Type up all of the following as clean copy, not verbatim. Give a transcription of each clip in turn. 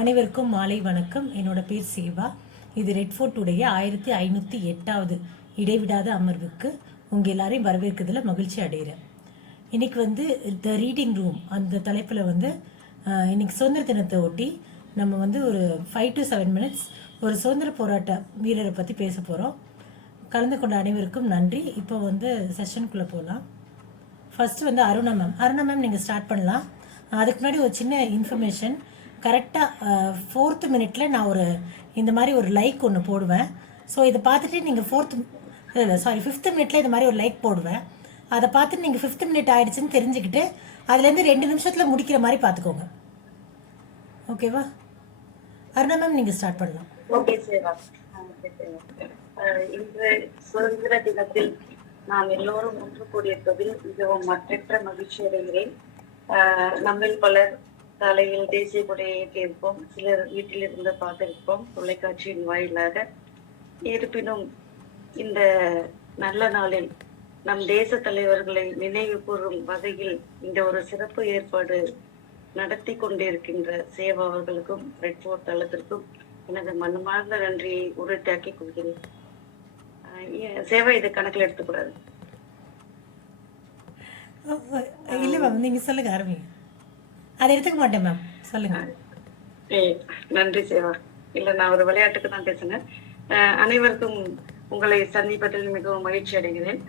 அனைவருக்கும் மாலை வணக்கம். என்னோட பேர் சேவா. இது ரெட் ஃபோர்ட்டுடைய 1508வது இடைவிடாத அமர்வுக்கு உங்கள் எல்லாரையும் வரவேற்கிறதுல மகிழ்ச்சி அடைகிறேன். இன்னைக்கு த ரீடிங் ரூம் அந்த தலைப்பில் இன்னைக்கு சுதந்திர தினத்தை ஒட்டி நம்ம ஒரு 5 to 7 minutes ஒரு சுதந்திர போராட்ட வீரரை பற்றி பேச போகிறோம். கலந்து கொண்ட அனைவருக்கும் நன்றி. இப்போ செஷனுக்குள்ளே போகலாம். ஃபர்ஸ்ட் அருணா மேம் நீங்கள் ஸ்டார்ட் பண்ணலாம். அதுக்கு முன்னாடி ஒரு சின்ன இன்ஃபர்மேஷன். கரெக்டாக 4th minute நான் இந்த மாதிரி ஒரு லைக் ஒன்று போடுவேன். ஸோ இதை பார்த்துட்டு நீங்கள் 5th minute இது மாதிரி ஒரு லைக் போடுவேன். அதை பார்த்துட்டு நீங்கள் 5th minute ஆயிடுச்சுன்னு தெரிஞ்சுக்கிட்டு அதுலேருந்து 2 நிமிஷத்தில் முடிக்கிற மாதிரி பார்த்துக்கோங்க. ஓகேவா? அருணா மேம் நீங்கள் ஸ்டார்ட் பண்ணலாம். ஓகே சேவா. இன்று சுதந்திர தினத்தில் நாம் எல்லோரும் ஒன்று கூடியிருப்பதில் மிகவும் மற்றற்ற மகிழ்ச்சி அடைகிறேன். நம்மில் பலர் காலையில் தேசிய கொடியை ஏற்றியிருப்போம், சிலர் வீட்டில் இருந்து பார்த்திருப்போம் தொலைக்காட்சியின் வாயிலாக. இருப்பினும் இந்த நல்ல நாளில் நம் தேச தலைவர்களை நினைவு கூறும் வகையில் இந்த ஒரு சிறப்பு ஏற்பாடு நடத்தி கொண்டிருக்கின்ற சேவா அவர்களுக்கும் ரெட் ஃபோர்ட் தளத்திற்கும் எனது மனமார்ந்த நன்றியை உறுதியாக்கிக் கொள்கிறேன். சேவா இதை கணக்கில் எடுத்துக்கூடாது. இல்லை மேம், நீங்கள் சொல்லுங்க. ஆரம்பிங்க. அதை எடுத்துக்க மாட்டேன் மேம், சொல்லுங்க. நன்றி சேவா. இல்ல, நான் ஒரு விளையாட்டுக்கு தான் பேசினேன். அனைவருக்கும் உங்களை சந்திப்பதில் மிகவும் மகிழ்ச்சி அடைகிறேன்.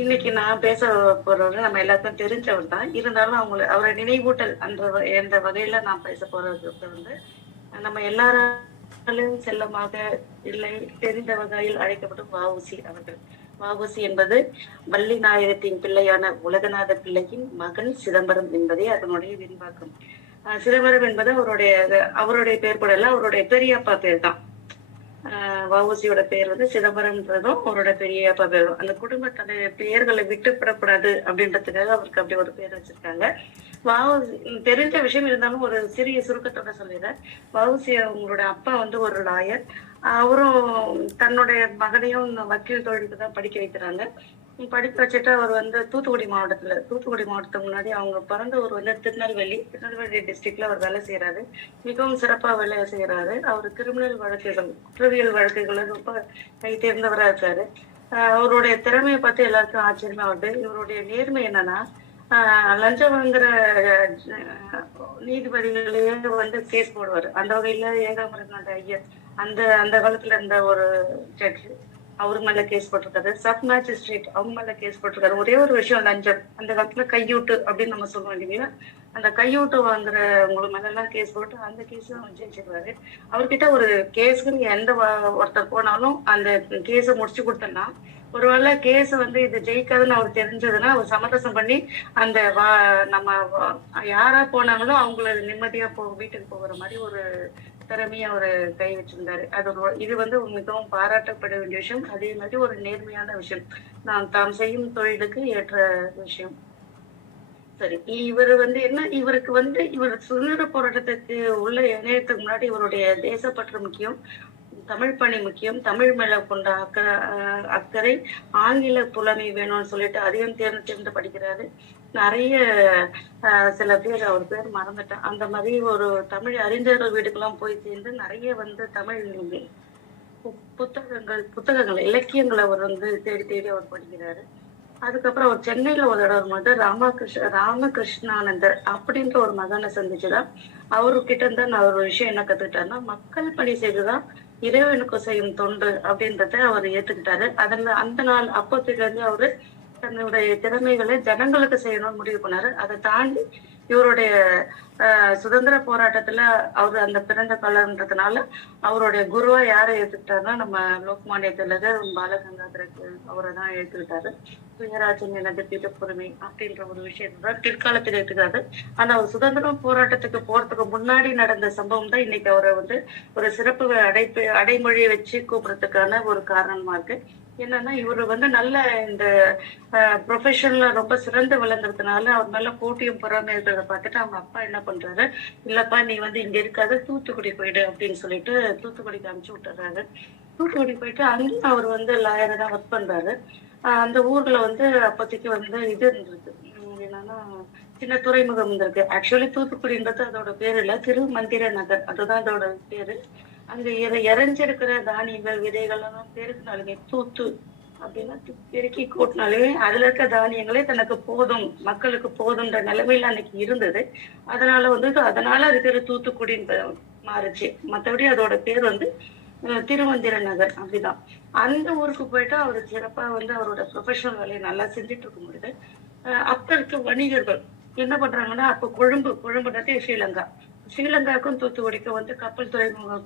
இன்னைக்கு நான் பேச போறவங்க நம்ம எல்லாருக்கும் தெரிஞ்சவர் தான். இருந்தாலும் அவரை நினைவூட்டல் என்ற வகையில நான் பேச போறது நம்ம எல்லாராலும் செல்லமாக இல்லை தெரிந்த வகையில் அழைக்கப்படும் வ.உ.சி. அவர்கள். வ.உ.சி. என்பது வள்ளி நாயகத்தின் பிள்ளையான உலகநாத பிள்ளையின் மகன் சிதம்பரம் என்பதே அதனுடைய விரிவாக்கம். சிதம்பரம் என்பது அவருடைய பேர் கூட இல்ல, அவருடைய பெரியப்பா பேர் தான். வ.உ.சி.யோட பேர் சிதம்பரம்ன்றதும் அவரோட பெரியப்பா பேரும். அந்த குடும்பத்தோட பெயர்களை விட்டுப்படக்கூடாது அப்படின்றதுக்காக அவருக்கு அப்படி ஒரு பேர் வச்சிருக்காங்க. வ.உ.சி. தெரிஞ்ச விஷயம் இருந்தாலும் ஒரு சிறிய சுருக்கத்தோட சொல்லிடுறேன். வ.உ.சி. அவங்களோட அப்பா ஒரு லாயர். அவரும் தன்னுடைய மகனையும் வக்கீல் தொழிலுக்கு தான் படிக்க வைக்கிறாங்க. படிக்க வச்சுட்டு அவர் தூத்துக்குடி மாவட்டத்துக்கு முன்னாடி அவங்க பிறந்த ஊர் திருநெல்வேலி டிஸ்ட்ரிக்ட்ல அவர் வேலை செய்யறாரு. மிகவும் சிறப்பா வேலை செய்யறாரு. அவர் குற்றவியல் வழக்குகள் ரொம்ப கை தேர்ந்தவரா இருக்காரு. அவருடைய திறமையை பார்த்து எல்லாருக்கும் ஆச்சரியமா வருது. இவருடைய நேர்மை என்னன்னா, லஞ்சம் வாங்குற நீதிபதிகளையே கேஸ் போடுவாரு. அந்த வகையில ஏகாம்பரநாத ஐயர் அந்த காலத்துல இருந்த ஒரு ஜட்ஜ், அவரு மேல கேஸ் போட்டிருக்காரு. சப் மேஜிஸ்ட்ரேட் அவங்க மேல கேஸ் போட்டிருக்காரு. ஒரே ஒரு விஷயம், லஞ்சம். அந்த காலத்துல கையூட்டு அப்படின்னு நம்ம சொல்லுவோம் இல்லைங்களா, அந்த கையூட்டு வாங்குற உங்களுக்கு மேல எல்லாம் கேஸ் போட்டு அந்த கேஸ் ஜெயிச்சிருவாரு. அவர்கிட்ட ஒரு கேஸுக்கு ஒருத்தர் போனாலும் அந்த கேஸை முடிச்சு கொடுத்தோம்னா, ஒருவேளை கேஸ் இது ஜெயிக்காதுன்னு அவர் தெரிஞ்சதுன்னா அவர் சமரசம் பண்ணி அந்த நம்ம யாரா போனாங்களோ அவங்கள நிம்மதியா வீட்டுக்கு போகிற மாதிரி ஒரு திறமையா ஒரு கை வச்சிருந்தாரு. இது மிகவும் பாராட்டப்பட வேண்டிய விஷயம். அதே மாதிரி ஒரு நேர்மையான விஷயம், தாம் செய்யும் தொழிலுக்கு ஏற்ற விஷயம். சரி, இவர் இவர் சுதந்திர போராட்டத்துக்கு உள்ள இணையத்துக்கு முன்னாடி இவருடைய தேசப்பற்று முக்கியம், தமிழ் பணி முக்கியம், தமிழ் மேல கொண்ட அக்கறை, ஆங்கில புலமை வேணும்னு சொல்லிட்டு அதிகம் தேர்ந்து படிக்கிறாரு. நிறைய சில பேர் அவர் பேர் மறந்துட்டேன், அந்த மாதிரி ஒரு தமிழ் அறிஞர்கள் வீடுக்கெல்லாம் போய் சேர்ந்து நிறைய தமிழ் புத்தகங்கள் இலக்கியங்களை அவர் தேடி தேடி அவர் படிக்கிறாரு. அதுக்கப்புறம் அவர் சென்னையில ஒரு இடம் ராமகிருஷ்ணானந்தர் அப்படின்ற ஒரு மகனை சந்திச்சுதான் அவர்கிட்ட இருந்தா நான் ஒரு விஷயம் என்ன கத்துக்கிட்டாருன்னா, மக்கள் பணி செய்துதான் இறைவனுக்கு செய்யும் தொண்டு அப்படின்றத அவர் ஏத்துக்கிட்டாரு. அந்த நாள் அப்பத்துல இருந்து அவரு தன்னுடைய திறமைகளை ஜனங்களுக்கு செய்யணும்னு முடிவு பண்ணாரு. அதை தாண்டி இவருடைய சுதந்திர போராட்டத்துல அவரு அந்த பிறந்த காலம்ன்றதுனால அவருடைய குருவா யாரை ஏத்துக்கிட்டாருன்னா, நம்ம லோக்மானிய திலகர், பாலகங்காதரருக்கு அவரை தான் ஏத்துக்கிட்டாரு. சுயராஜ்யம் எனது திட்டப்புரிமை அப்படின்ற ஒரு விஷயத்தான் பிற்காலத்தில் ஏத்துக்காரு. ஆனா அவர் சுதந்திர போராட்டத்துக்கு போறதுக்கு முன்னாடி நடந்த சம்பவம் தான் இன்னைக்கு அவரை ஒரு சிறப்பு அடைமொழியை வச்சு கூப்பிடுறதுக்கான ஒரு காரணமா இருக்கு. என்னன்னா, இவரு நல்ல இந்த ப்ரொஃபஷன்ல ரொம்ப சிறந்து விளங்குறதுனால அவர் மேல போட்டியும் பொறாமை இருக்கிறத பார்த்துட்டு அவங்க அப்பா என்ன பண்றாரு, இல்லப்பா நீ இங்க இருக்காது, தூத்துக்குடி போயிடு அப்படின்னு சொல்லிட்டு தூத்துக்குடிக்கு அனுப்பிச்சு விட்டுறாரு. தூத்துக்குடி போயிட்டு அங்கேயும் அவர் லாயரை தான் ஒர்க் பண்றாரு. அந்த ஊர்ல அப்போதைக்கு இது இருந்திருக்கு, என்னன்னா சின்ன துறைமுகம் இருக்கு. ஆக்சுவலி தூத்துக்குடின்றது அதோட பேரு இல்ல, திருமந்திர நகர் அதுதான் அதோட பேரு. அங்க இறைஞ்சிருக்கிற தானியங்கள் விதைகள் எல்லாம் பெருக்கினாலுமே தூத்து அப்படின்னா பெருக்கி கூட்டினாலுமே அதுல இருக்க தானியங்களே தனக்கு போதும், மக்களுக்கு போதுன்ற நிலைமையில அன்னைக்கு இருந்தது. அதனால அது பேரு தூத்துக்குடின்னு மாறுச்சு. மற்றபடி அதோட பேர் வந்து திருமந்திர நகர் அப்படிதான். அந்த ஊருக்கு போயிட்டு அவர் சிறப்பா வந்து அவரோட ப்ரொஃபஷனல் வேலையை நல்லா செஞ்சுட்டு இருக்கும் பொழுது அப்ப இருக்க வணிகர்கள் என்ன பண்றாங்கன்னா, அப்ப கொழும்புன்றது ஸ்ரீலங்காவுக்கும் தூத்துக்குடிக்கும் வந்து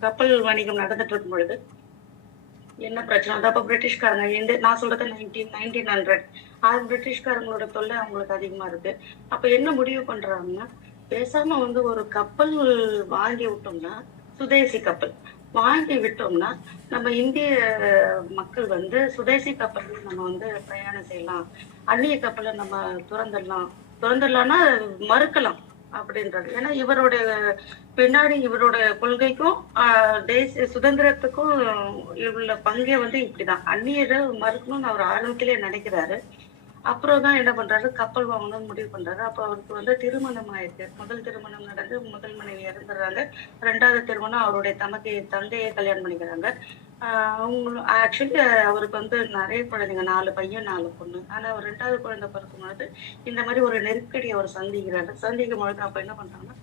கப்பல் வணிகம் நடந்துட்டு இருக்கும் பொழுது என்ன பிரச்சனை வந்து அப்ப பிரிட்டிஷ்காரங்க நான் சொல்றது 1900 அது பிரிட்டிஷ்காரங்களோட தொல்லை அவங்களுக்கு அதிகமா இருக்கு. அப்ப என்ன முடிவு பண்றாங்கன்னா, பேசாம வந்து ஒரு கப்பல் வாங்கி விட்டோம்னா, சுதேசி கப்பல் வாங்கி விட்டோம்னா நம்ம இந்திய மக்கள் வந்து சுதேசி கப்பல்ல நம்ம வந்து பிரயாணம் செய்யலாம், அந்நிய கப்பலை நம்ம துறந்துடலாம்னா மறுக்கலாம் அப்படின்றது. ஏன்னா இவருடைய பின்னாடி இவரோட கொள்கைக்கும் தேசிய சுதந்திரத்துக்கும் உள்ள பங்கே வந்து இப்படிதான். அந்நியரை மறுக்கணும்னு அவர் ஆரம்பத்திலே நினைக்கிறாரு. அப்புறம் தான் என்ன பண்றாரு, கப்பல் வாங்கணும்னு முடிவு பண்றாரு. அப்ப அவருக்கு வந்து திருமணம் ஆயிருக்கு. முதல் திருமணம் நடந்து முதல் மனைவி இறந்துடுறாங்க. 2வது திருமணம் அவருடைய தந்தையை கல்யாணம் பண்ணிக்கிறாங்க. ஆக்சுவலி அவருக்கு வந்து நிறைய குழந்தைங்க, 4 பையன் 4 பொண்ணு. ஆனா அவர் 2வது குழந்தை பிறக்கும் பொழுது இந்த மாதிரி ஒரு நெருக்கடி அவர் சந்திக்கும் பொழுது அப்ப என்ன பண்றாங்கன்னா,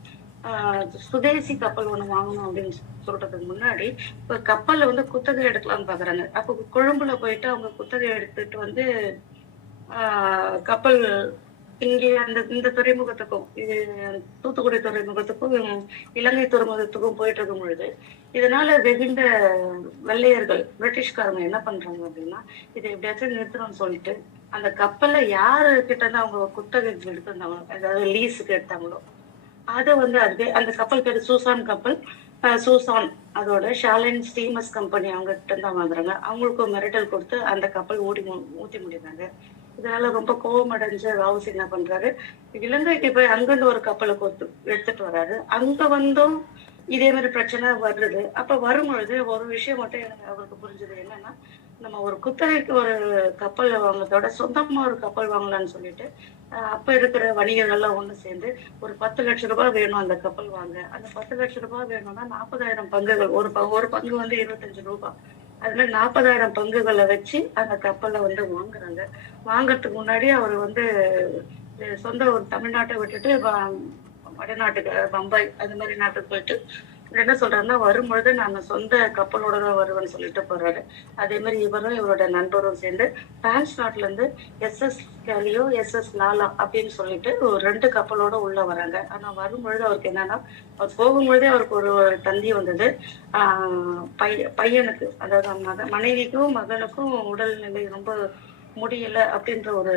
சுதேசி கப்பல் ஒண்ணு வாங்கணும் அப்படின்னு சொல்றதுக்கு முன்னாடி இப்ப கப்பல்ல வந்து குத்தகை எடுக்கலாம்னு பாக்குறாங்க. அப்ப கொழும்புல போயிட்டு அவங்க குத்தகை எடுத்துட்டு வந்து கப்பல் இங்கே இந்த துறைமுகத்துக்கும் தூத்துக்குடி துறைமுகத்துக்கும் இலங்கை துறைமுகத்துக்கும் போயிட்டு இருக்கும் பொழுது இதனால வெகுண்ட வெள்ளையர்கள் பிரிட்டிஷ்காரங்க என்ன பண்றாங்க அப்படின்னா, இதை எப்படியாச்சும் நிறுத்தணும்னு சொல்லிட்டு அந்த கப்பல்ல யாரு கிட்ட இருந்து அவங்க குத்தகைக்கு எடுத்திருந்தாங்களோ, அதாவது லீஸுக்கு எடுத்தாங்களோ அதை வந்து அந்த கப்பல் பேரு சூசான் கப்பல். சூசான் அதோட ஷாலின் ஸ்டீமர்ஸ் கம்பெனி அவங்க கிட்ட இருந்து வாங்குறாங்க. அவங்களுக்கு மிரட்டல் கொடுத்து அந்த கப்பல் ஊத்தி முடிறாங்க. இதனால ரொம்ப கோபம் அடைஞ்ச வஉசி என்ன பண்றாரு, இலங்கைக்கு போய் அங்கிருந்து ஒரு கப்பலை எடுத்துட்டு வர்றாரு. அங்க வந்தும் இதே மாதிரி பிரச்சனை வருது. அப்ப வரும்பொழுது ஒரு விஷயம் மட்டும் எனக்கு அவருக்கு புரிஞ்சது என்னன்னா, நம்ம ஒரு குத்தகைக்கு ஒரு கப்பல் வாங்குறதோட சொந்தமா ஒரு கப்பல் வாங்கலாம்னு சொல்லிட்டு அப்ப இருக்கிற வணிகர்கள்லாம் ஒண்ணு சேர்ந்து ஒரு 10 லட்சம் ரூபாய் வேணும் அந்த கப்பல் வாங்க. அந்த 10 லட்சம் ரூபாய் வேணும்னா 40,000 பங்குகள், ஒரு பங்கு வந்து 25 ரூபாய். அதுல 40,000 பங்குகளை வச்சு அந்த கப்பலை வந்து வாங்குறாங்க. வாங்கறதுக்கு முன்னாடி அவர் வந்து சொந்த ஒரு தமிழ்நாட்டை விட்டுட்டு வடநாட்டுக்கு பம்பாய் அந்த மாதிரி நாட்டுக்கு போயிட்டு என்ன சொல்றாருன்னா, வரும்பொழுது நான் சொந்த கப்பலோட தான் வருவேன்னு சொல்லிட்டு போறாரு. அதே மாதிரி இவரும் இவரோட நண்பரும் சேர்ந்து பிரான்ஸ் நாட்டுல இருந்து SS கேலியோ SS லாலா அப்படின்னு சொல்லிட்டு ஒரு 2 கப்பலோட உள்ள வராங்க. ஆனா வரும்பொழுது அவருக்கு என்னன்னா, அவர் போகும்பொழுதே அவருக்கு ஒரு தந்தி வந்தது. பையனுக்கு அதாவது மனைவிக்கும் மகனுக்கும் உடல்நிலை ரொம்ப முடியல அப்படின்ற ஒரு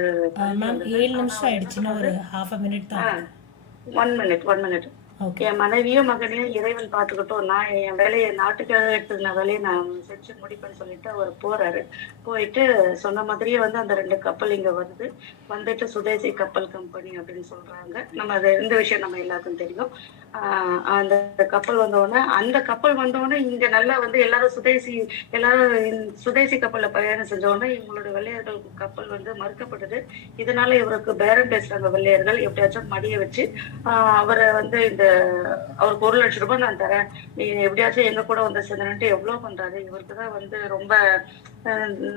மேம் 7 நிமிஷம் ஆயிடுச்சுன்னா ஒரு half a minute தான். 1 மினிட். என் மனைவியும் மகனையும் இறைவன் பார்த்துக்கிட்டோம், நான் என் வேலையை நாட்டுக்காக எடுத்துருந்த வேலையை நான் செஞ்சு முடிப்பேன்னு சொல்லிட்டு அவர் போறாரு. போயிட்டு சொன்ன மாதிரியே வந்து அந்த 2 கப்பல் இங்க வந்துட்டு சுதேசி கப்பல் கம்பெனி அப்படின்னு சொல்றாங்க. நம்ம இந்த விஷயம் நம்ம எல்லாருக்கும் தெரியும். அந்த கப்பல் வந்தவுடனே இங்க நல்லா வந்து எல்லாரும் சுதேசி கப்பல்ல பிரயாணம் செஞ்ச இவங்களோட வெள்ளையர்கள் கப்பல் வந்து மறுக்கப்பட்டது. இதனால இவருக்கு பேரம் பேசுறாங்க வெள்ளையர்கள். எப்படியாச்சும் மடிய வச்சு அவரை வந்து அவருக்கு 1 லட்சம் ரூபாய் நான் தரேன், நீ எப்படியாச்சும் எங்க கூட வந்து சேர்ந்துட்டு எவ்வளவு பண்றாரு. இவருக்குதான் வந்து ரொம்ப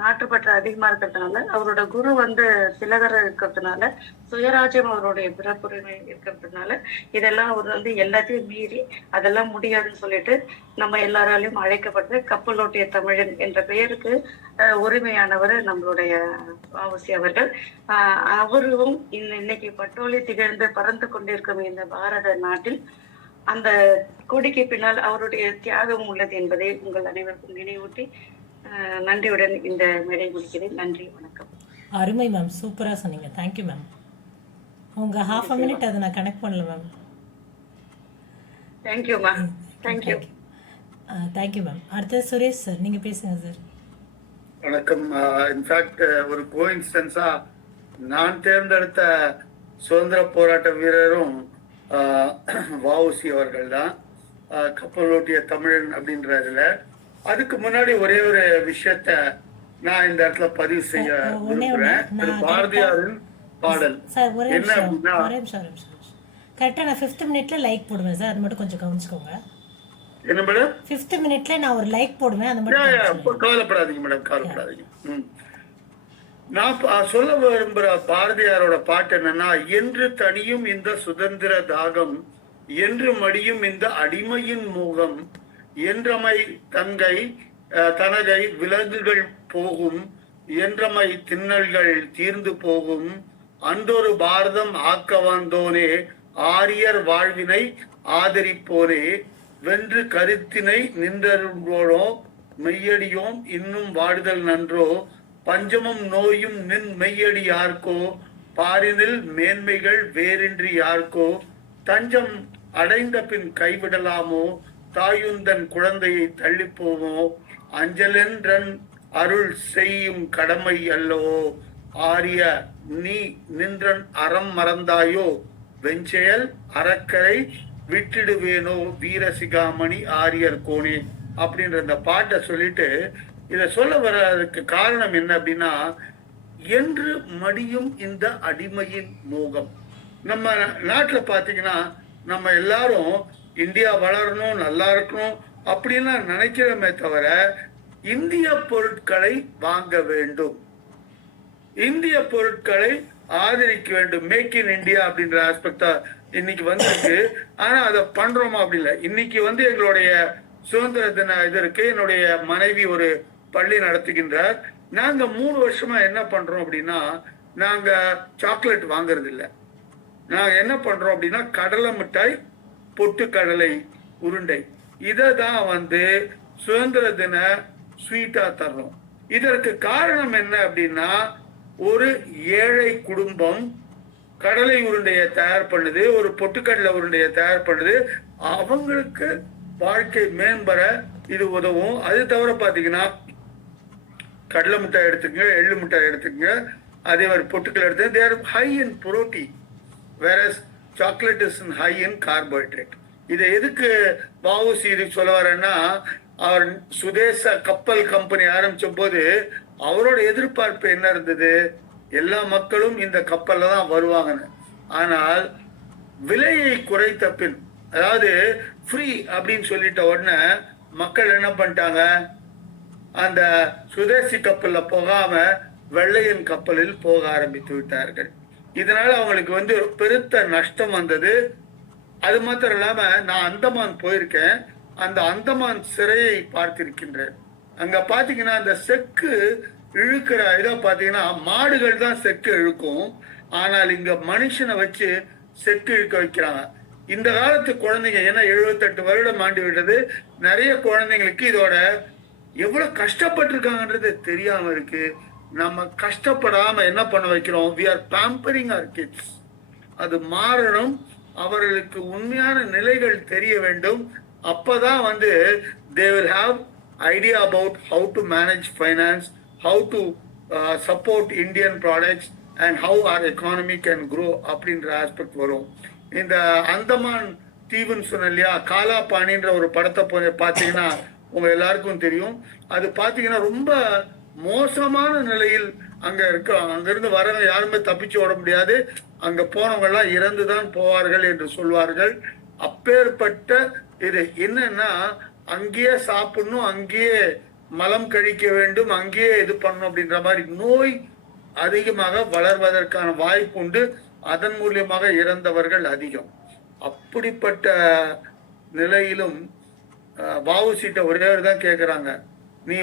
நாட்டுப்பற்று அதிகமா இருக்கிறதுனால, அவரோட குரு வந்து திலகர் இருக்கிறதுனால, சுயராஜ்யம் அவருடைய பிறப்புரிமை இருக்கிறதுனால இதெல்லாம் அவர் வந்து எல்லாத்தையும் மீறி அதெல்லாம் முடியாதுன்னு சொல்லிட்டு நம்ம எல்லாராலையும் அழைக்கப்பட்டு கப்பலோட்டிய தமிழன் என்ற பெயருக்கு உரிமையானவர் நம்மளுடைய வஉசி அவர்கள். அவரும் இன்னைக்கு பட்டோலி திகழ்ந்து பறந்து கொண்டிருக்கும் இந்த பாரத நாட்டில் அந்த கொடிக்கு பின்னால் அவருடைய தியாகம் உள்ளது என்பதை உங்கள் அனைவருக்கும் நினைவூட்டி நன்றியுடன் இந்த மேடை முடிக்கிறேன். நன்றி, வணக்கம். அருமை மேம், சூப்பரா சொன்னீங்க. Thank you ma'am. உங்க half a minute அதை நான் கனெக்ட் பண்ணல ma'am. Thank you ma'am. Thank you. Thank you ma'am. அடுத்தது சுரேஷ் சார், நீங்க பேசுங்க சார். வணக்கம். இன்ஃபேக்ட் ஒரு கோஇன்சிடென்ஸா நான் தேர்ந்தெடுத்த சுதந்திர போராட்ட வீரரும் வஉசி அவர்கள் தான், கப்பலோட்டிய தமிழன் அப்படின்றதுல. அதுக்கு முன்னாடி ஒரே ஒரு விஷயத்த நான் இந்த இடத்துல பதிவு செய்ய விரும்புறேன். பாரதியாரின் பாடல் என்ன அப்படின்னா, கரெக்டாக நான் 5th மினிட்ல லைக் போடுவேன் சார், அது மட்டும் கொஞ்சம் கவனிச்சுக்கோங்க. என்ன மேடம்? 5th மினிட்ல நான் ஒரு லைக் போடுவேன், அது மட்டும் கவனிச்சுக்கோங்க. கவலைப்படாதீங்க மேடம், கவலைப்படாதீங்க. நான் சொல்ல விரும்புற பாரதியாரோட பாட்டு என்னன்னா, என்று தனியும் இந்த சுதந்திர தாகம், என்று மடியும் இந்த அடிமையின் மோகம், என்றமை தங்கை தனகை விலங்குகள் போகும், என்றமை திண்ணல்கள் தீர்ந்து போகும், அன்றொரு பாரதம் ஆக்க வந்தோனே ஆரியர் வாழ்வினை ஆதரிப்போனே, வென்று கருத்தினை நின்றோனோ மெய்யடியோம் இன்னும் வாடுதல் நன்றோ, பஞ்சமும் நோயும் நின் மெய்யடி யார்க்கோ, பாரினில் மேன்மைகள் வேறின்றி யார்க்கோ, தஞ்சம் அடைந்த பின் கைவிடலாமோ, தாயுந்தன் குழந்தையை தள்ளி போவோ, அஞ்சலென்றன் அருள் செய்யும் கடமை அல்லவோ, ஆரிய நீ நின்றன் அறம் மறந்தாயோ, வெஞ்செயல் அறக்கரை விட்டுடுவேனோ வீரசிகாமணி ஆரியர் கோணே அப்படின்ற அந்த பாட்டை சொல்லிட்டு இதை சொல்ல வர்றதுக்கு காரணம் என்ன அப்படின்னா, என்று மடியும் இந்த அடிமையின் மோகம். நம்ம நாட்டில் பார்த்தீங்கன்னா நம்ம எல்லாரும் இந்தியா வளரணும், நல்லா இருக்கணும் அப்படின்னு நினைக்கிறோமே தவிர இந்திய பொருட்களை வாங்க வேண்டும், இந்திய பொருட்களை ஆதரிக்க வேண்டும். மேக் இன் இந்தியா அப்படின்ற ஆஸ்பெக்டா இன்னைக்கு வந்திருக்கு. ஆனா அதை பண்றோமா அப்படி இல்லை. இன்னைக்கு எங்களுடைய சுதந்திர தின இது இருக்கு. என்னுடைய மனைவி ஒரு பள்ளி நடத்துகின்றார். நாங்க 3 வருஷமா என்ன பண்றோம் அப்படின்னா, நாங்க சாக்லேட் வாங்குறது இல்லை. நாங்க என்ன பண்றோம் அப்படின்னா, கடலை மிட்டாய், பொட்டுக்கடலை உருண்டை, இதை தான் சுதந்திர தின ஸ்வீட்டா தர்றோம். இதற்கு காரணம் என்ன அப்படின்னா, ஒரு ஏழை குடும்பம் கடலை உருண்டையை தயார் பண்ணுது, ஒரு பொட்டுக்கடலை உருண்டையை தயார் பண்ணுது, அவங்களுக்கு வாழ்க்கை மேம்பட இது உதவும். அது தவிர பாத்தீங்கன்னா கடலை மிட்டாய் எடுத்துக்கங்க, எள்ளு மிட்டாய் எடுத்துக்கங்க, அதே மாதிரி பொட்டுக்கடலை எடுத்து, they are high in protein whereas chocolate is high in carbohydrate. இதை எதுக்கு வஉசி இதுக்கு சொல்ல வரேன்னா, அவர் சுதேச கப்பல் கம்பெனி ஆரம்பிச்ச போது அவரோட எதிர்பார்ப்பு என்ன இருந்தது, எல்லா மக்களும் இந்த கப்பல்ல தான் வருவாங்கன்னு. ஆனால் விலையை குறைத்த பின், அதாவது ஃப்ரீ அப்படின்னு சொல்லிட்ட உடனே மக்கள் என்ன பண்ணிட்டாங்க, அந்த சுதேசி கப்பல்ல போகாம வெள்ளையன் கப்பலில் போக ஆரம்பித்து விட்டார்கள். இதனால அவங்களுக்கு பெருத்த நஷ்டம் வந்தது. அது மாத்திரம் இல்லாம நான் அந்தமான் போயிருக்கேன். அந்த அந்தமான் சிறையை பார்த்திருக்கின்றேன். அங்க பாத்தீங்கன்னா அந்த செக்கு இழுக்கிற இதை பாத்தீங்கன்னா மாடுகள் தான் செக்கு இழுக்கும். ஆனால் இங்க மனுஷனை வச்சு செக்கு இழுக்க வைக்கிறாங்க. இந்த காலத்து குழந்தைங்க, ஏன்னா 78 வருடம் ஆண்டு விட்டது, நிறைய குழந்தைங்களுக்கு இதோட எவ்வளவு கஷ்டப்பட்டிருக்காங்கன்றது தெரியாம இருக்கு. நம்ம கஷ்டப்படாம என்ன பண்ண வைக்கிறோம், we are pampering our kids. அது மாறணும். அவர்களுக்கு உண்மையான நிலைகள் தெரிய வேண்டும். அப்பதான் they will have idea about how to manage finance, how to support Indian products and how our economy can grow அப்படின்ற ஆஸ்பெக்ட் வரும். இந்த அந்தமான் தீவுன்னு சொன்ன இல்லையா, காலாபாணின்ற ஒரு படத்தை பார்த்தீங்கன்னா உங்க எல்லாருக்கும் தெரியும். அது பார்த்தீங்கன்னா ரொம்ப மோசமான நிலையில் அங்க இருக்கு. அங்கிருந்து வரவங்க யாருமே தப்பிச்சு ஓட முடியாது. அங்க போனவங்க எல்லாம் இறந்துதான் போவார்கள் என்று சொல்வார்கள். அப்பேற்பட்ட இது என்னன்னா, அங்கேயே சாப்பிடணும், அங்கேயே மலம் கழிக்க வேண்டும், அங்கேயே இது பண்ணணும் அப்படின்ற மாதிரி நோய் அதிகமாக வளர்வதற்கான வாய்ப்பு உண்டு. அதன் மூலியமாக இறந்தவர்கள் அதிகம். அப்படிப்பட்ட நிலையிலும் வஉசிட்ட ஒரே தான் கேட்குறாங்க, நீ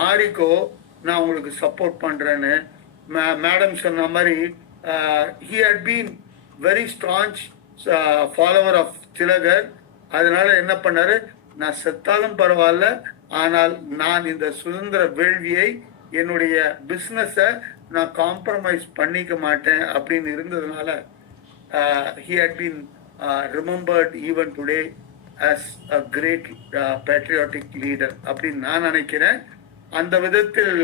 மாறிக்கோ, நான் உங்களுக்கு சப்போர்ட் பண்றேன்னு. மேடம் சொன்ன மாதிரி he had been very staunch follower of திலகர். அதனால என்ன பண்ணாரு, நான் செத்தாலும் பரவாயில்ல, ஆனால் நான் இந்த சுதந்திர வேள்வியை, என்னுடைய பிஸ்னஸை நான் காம்ப்ரமைஸ் பண்ணிக்க மாட்டேன் அப்படின்னு இருந்ததுனால he had been remembered even today as a great patriotic leader அப்படின்னு நான் நினைக்கிறேன். அந்த விதத்தில்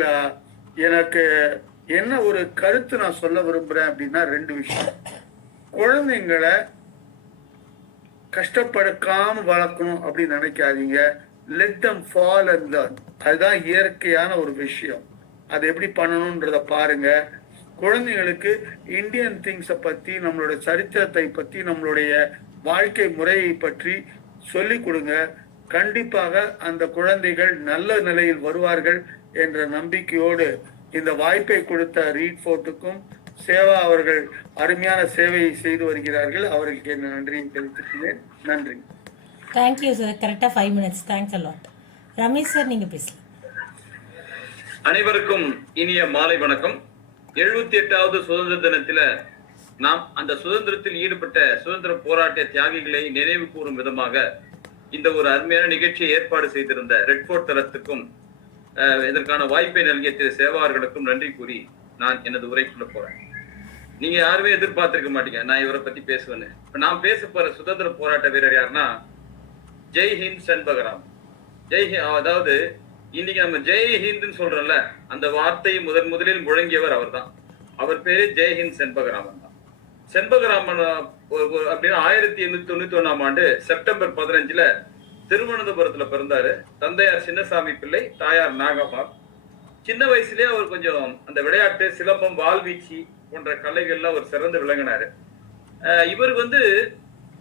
எனக்கு என்ன ஒரு கருத்து நான் சொல்ல விரும்புறேன் அப்படின்னா, 2 விஷயம். குழந்தைங்களை கஷ்டப்படுக்காம வளர்க்கணும் அப்படின்னு நினைக்காதீங்க. let them fall and learn. அதுதான் இயற்கையான ஒரு விஷயம். அது எப்படி பண்ணணும்ன்றத பாருங்க. குழந்தைங்களுக்கு இந்தியன் திங்ஸை பத்தி, நம்மளுடைய சரித்திரத்தை பத்தி, நம்மளுடைய வாழ்க்கை முறையை பற்றி சொல்லிக் கொடுங்க. கண்டிப்பாக அந்த குழந்தைகள் நல்ல நிலையில் வருவார்கள் என்ற நம்பிக்கையோடு இந்த வாய்ப்பை கொடுத்த ரீட் ஃபோர்ட்டுக்கும் சேவா அவர்கள் அருமையான சேவையை செய்து வருகிறார்கள். அவர்களுக்கு என்ன நன்றியை தெரிவித்துக்கிறேன். நன்றி. Thank you sir. கரெக்டாக 5 minutes. Thanks allot. Ramesh sir, நீங்கள் பேசலாம். அனைவருக்கும் இனிய மாலை வணக்கம். 78வது சுதந்திர தினத்தில நாம் அந்த சுதந்திரத்தில் ஈடுபட்ட சுதந்திர போராட்ட தியாகிகளை நினைவு கூறும் விதமாக இந்த ஒரு அருமையான நிகழ்ச்சியை ஏற்பாடு செய்திருந்த ரெட் ஃபோர்ட் தளத்துக்கும் இதற்கான வாய்ப்பை நல்கிய திரு சேவார்களுக்கும் நன்றி கூறி நான் எனது உரைக்குள்ள போறேன். நீங்க யாருமே எதிர்பார்த்திருக்க மாட்டீங்க நான் இவரை பத்தி பேசுவேன்னு. இப்ப நான் பேச போற சுதந்திர போராட்ட வீரர் யாருன்னா ஜெய் ஹிந்த் செண்பகராம். அதாவது இன்னைக்கு நம்ம ஜெய் ஹிந்த்னு சொல்றோம்ல, அந்த வார்த்தையை முதலில் முழங்கியவர் அவர் தான். அவர் பேரு ஜெய் ஹிந்த் செண்பகராமன் தான். செண்பகராமன் அப்படின்னா 1891ஆம் ஆண்டு செப்டம்பர் 15 திருவனந்தபுரத்துல பிறந்தாரு. தந்தையார் சின்னசாமி பிள்ளை, தாயார் நாகம்மாள். சின்ன வயசுலயே அவர் கொஞ்சம் அந்த விளையாட்டு, சிலம்பம், வாள்வீச்சு போன்ற கலைகள்ல அவர் சிறந்து விளங்கினாரு. இவர்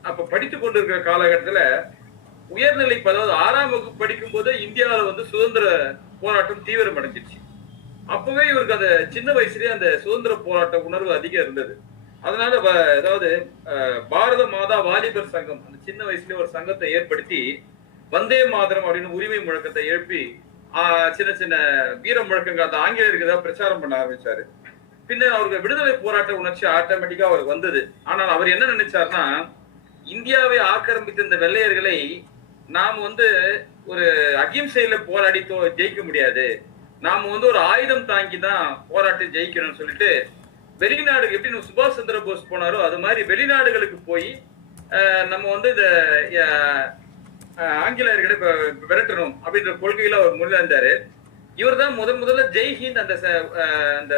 அப்ப படித்து கொண்டிருக்கிற காலகட்டத்துல உயர்நிலை, அதாவது 6ஆம் வகுப்பு படிக்கும் போது இந்தியாவில சுதந்திர போராட்டம் தீவிரம் அடைஞ்சிருச்சு. அப்பவே இவருக்கு அந்த சின்ன வயசுலயே அந்த சுதந்திர போராட்ட உணர்வு அதிகம் இருந்தது. அதனால அதாவது பாரத மாதா வாலிபர் சங்கம் அந்த சின்ன வயசுலயே ஒரு சங்கத்தை ஏற்படுத்தி வந்தே மாதரம் அப்படின்னு உரிமை முழக்கத்தை எழுப்பி சின்ன சின்ன வீர முழக்கங்கள் அந்த ஆங்கிலேயருக்கு ஏதாவது பிரச்சாரம் பண்ண ஆரம்பிச்சாரு. பின்னர் அவருக்கு விடுதலை போராட்ட உணர்ச்சி ஆட்டோமேட்டிக்கா அவருக்கு வந்தது. ஆனால் அவர் என்ன நினைச்சாருன்னா, இந்தியாவை ஆக்கிரமித்த இந்த வெள்ளையர்களை நாம் ஒரு அகிம்சையில போராடி ஜெயிக்க முடியாது, நாம ஒரு ஆயுதம் தாங்கி தான் போராட்டி ஜெயிக்கணும்னு சொல்லிட்டு வெளிநாடுக்கு எப்படி சுபாஷ் சந்திர போஸ் போனாரோ அது மாதிரி வெளிநாடுகளுக்கு போய் நம்ம இந்த ஆங்கிலேயர்களை விரட்டணும் அப்படின்ற கொள்கையில அவர் முன்வந்தாரு. இவர் தான் முதல்ல ஜெய்ஹிந்த் அந்த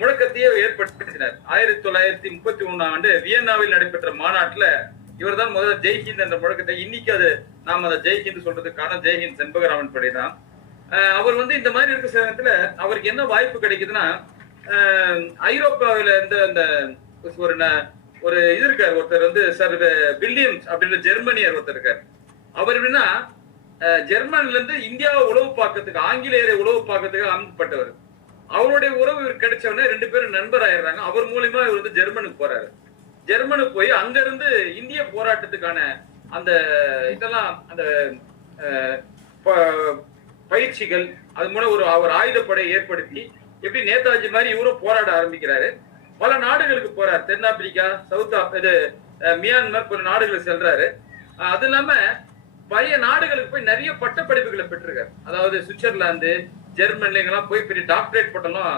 முழக்கத்தையே ஏற்படுத்தினார். 1931ஆம் ஆண்டு வியன்னாவில் நடைபெற்ற மாநாட்டுல இவர் தான் முதல்ல ஜெய்ஹிந்த் என்ற முழக்கத்தை, இன்னைக்கு அது நாம அதை ஜெய்ஹிந்த் சொல்றதுக்கான ஜெய்ஹிந்த் செண்பகராமன் படிதான். அவர் இந்த மாதிரி இருக்க சமயத்துல அவருக்கு என்ன வாய்ப்பு கிடைக்குதுன்னா, ஐரோப்பாவில இருந்து அந்த ஒரு இது இருக்காரு ஒருத்தர் சர் வில்லியம்ஸ் அப்படின்ற ஜெர்மனியர் ஒருத்தர் இருக்காரு. அவர் எப்படின்னா ஜெர்மன்ல இருந்து இந்தியாவை உளவு பார்க்கறதுக்கு, ஆங்கிலேயரை உளவு பார்க்கறதுக்கு அனுப்பப்பட்டவர். அவருடைய உறவு கிடைச்சவொடனே 2 பேரும் நண்பர் ஆயிடுறாங்க. அவர் மூலியமா இவர் ஜெர்மனுக்கு போறாரு. ஜெர்மனுக்கு போய் அங்க இருந்து இந்திய போராட்டத்துக்கான அந்த இதெல்லாம் அந்த பயிற்சிகள், அது மூலம் அவர் ஆயுதப்படை ஏற்படுத்தி எப்படி நேதாஜி மாதிரி இவரும் போராட ஆரம்பிக்கிறாரு. பல நாடுகளுக்கு போறாரு. தென்னாப்பிரிக்கா, மியான்மர் போன்ற நாடுகளுக்கு செல்றாரு. அது இல்லாம பழைய நாடுகளுக்கு போய் நிறைய பட்ட படிப்புகளை பெற்றிருக்காரு. அதாவது சுவிட்சர்லாந்து, ஜெர்மன்ல எல்லாம் போய் பெரிய டாக்டரேட் பட்டம்லாம்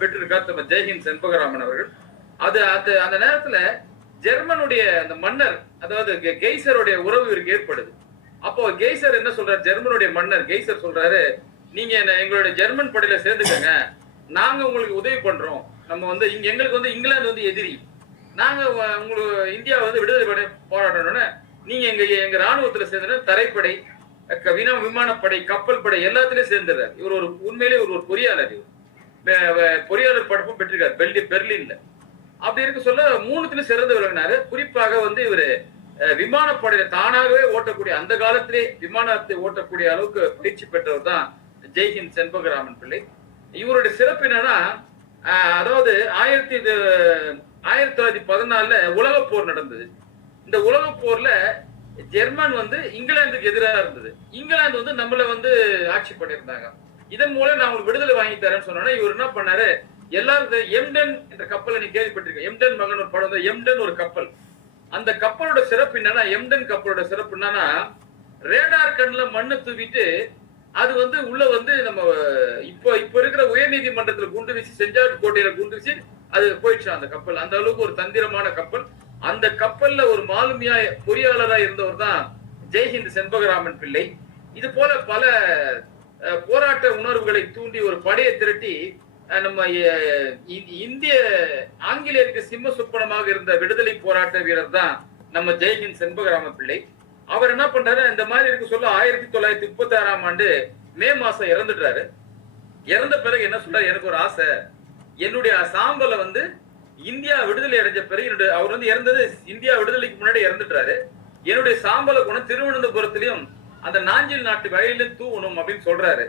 பெற்றிருக்காரு நம்ம ஜெய்ஹிந்த் செண்பகராமன் அவர்கள். அந்த நேரத்துல ஜெர்மனுடைய அந்த மன்னர், அதாவது கெய்சருடைய உறவு இவருக்கு ஏற்படுது. அப்போ கெய்சர் என்ன சொல்றாரு, ஜெர்மனுடைய மன்னர் கெய்சர் சொல்றாரு, நீங்க எங்களுடைய ஜெர்மன் படையில சேர்ந்துக்கங்க, நாங்க உங்களுக்கு உதவி பண்றோம். நம்ம எங்களுக்கு இங்கிலாந்து எதிரி, நாங்க உங்களுக்கு இந்தியா விடுதலை படை போராடணும்னு நீங்க எங்க ராணுவத்துல சேர்ந்து தரைப்படை, விமானப்படை, கப்பல் படை எல்லாத்திலயும் சேர்ந்துடுறாரு. இவர் உண்மையிலேயே ஒரு பொறியாளர். பொறியாளர் பட்டமும் பெற்றிருக்காரு பெர்லின்ல. அப்படி இருக்க சொல்ல 3த்திலும் சிறந்து விளங்கினாரு. குறிப்பாக இவரு விமானப்படையில தானாகவே ஓட்டக்கூடிய, அந்த காலத்திலே விமானத்தை ஓட்டக்கூடிய அளவுக்கு பயிற்சி பெற்றவர் தான் ஜெய்ஹிந்த் செண்பகராமன் பிள்ளை. இவருடைய சிறப்பு என்னன்னா, அதாவது 1914 உலக போர் நடந்தது. இந்த உலக போர்ல ஜெர்மன் இங்கிலாந்துக்கு எதிராக இருந்தது. இங்கிலாந்து நம்மள ஆட்சி பண்ணியிருந்தாங்க. இதன் மூலம் நான் உங்களுக்கு விடுதலை வாங்கி தரேன்னு சொன்னா, இவர் என்ன பண்ணாரு, எல்லாரும் எம்டன் என்ற கப்பலை நீ கேள்விப்பட்டிருக்க, எம்டன் மகன் ஒரு படம், எம்டன் ஒரு கப்பல். அந்த கப்பலோட சிறப்பு என்னன்னா, எம்டன் கப்பலோட சிறப்பு என்னன்னா, ரேடார் கண்ணுல மண்ணை தூவிட்டு அது உள்ள நம்ம இப்ப இருக்கிற உயர் நீதிமன்றத்துல குண்டு வீசி, செஞ்சாட்டு கோட்டையில குண்டு வீசி அது போயிடுச்சு அந்த கப்பல். அந்த அளவுக்கு ஒரு தந்திரமான கப்பல். அந்த கப்பல்ல ஒரு மாலுமியா பொறியாளரா இருந்தவர் தான் ஜெய்ஹிந்த் செண்பகராமன் பிள்ளை. இது போல பல போராட்ட உணர்வுகளை தூண்டி ஒரு படையை திரட்டி நம்ம இந்திய ஆங்கிலேயருக்கு சிம்ம சொப்பனமாக இருந்த விடுதலை போராட்ட வீரர் தான் நம்ம ஜெய்ஹிந்த் செண்பகராமன் பிள்ளை. அவர் என்ன பண்றாரு, இந்த மாதிரி இருக்க சொல்ல 1936ஆம் ஆண்டு மே மாசம் இறந்துடுறாரு. இறந்த பிறகு என்ன சொல்றாரு, எனக்கு ஒரு ஆசை, என்னுடைய சாம்பலை வந்து இந்தியா விடுதலை அடைஞ்ச பிறகு அவர் வந்து இறந்தது இந்தியா விடுதலைக்கு முன்னாடி இறந்துட்டாரு. என்னுடைய சாம்பலை குணம் திருவனந்தபுரத்திலையும் அந்த நாஞ்சில் நாட்டு வயலிலும் தூவணும் அப்படின்னு சொல்றாரு.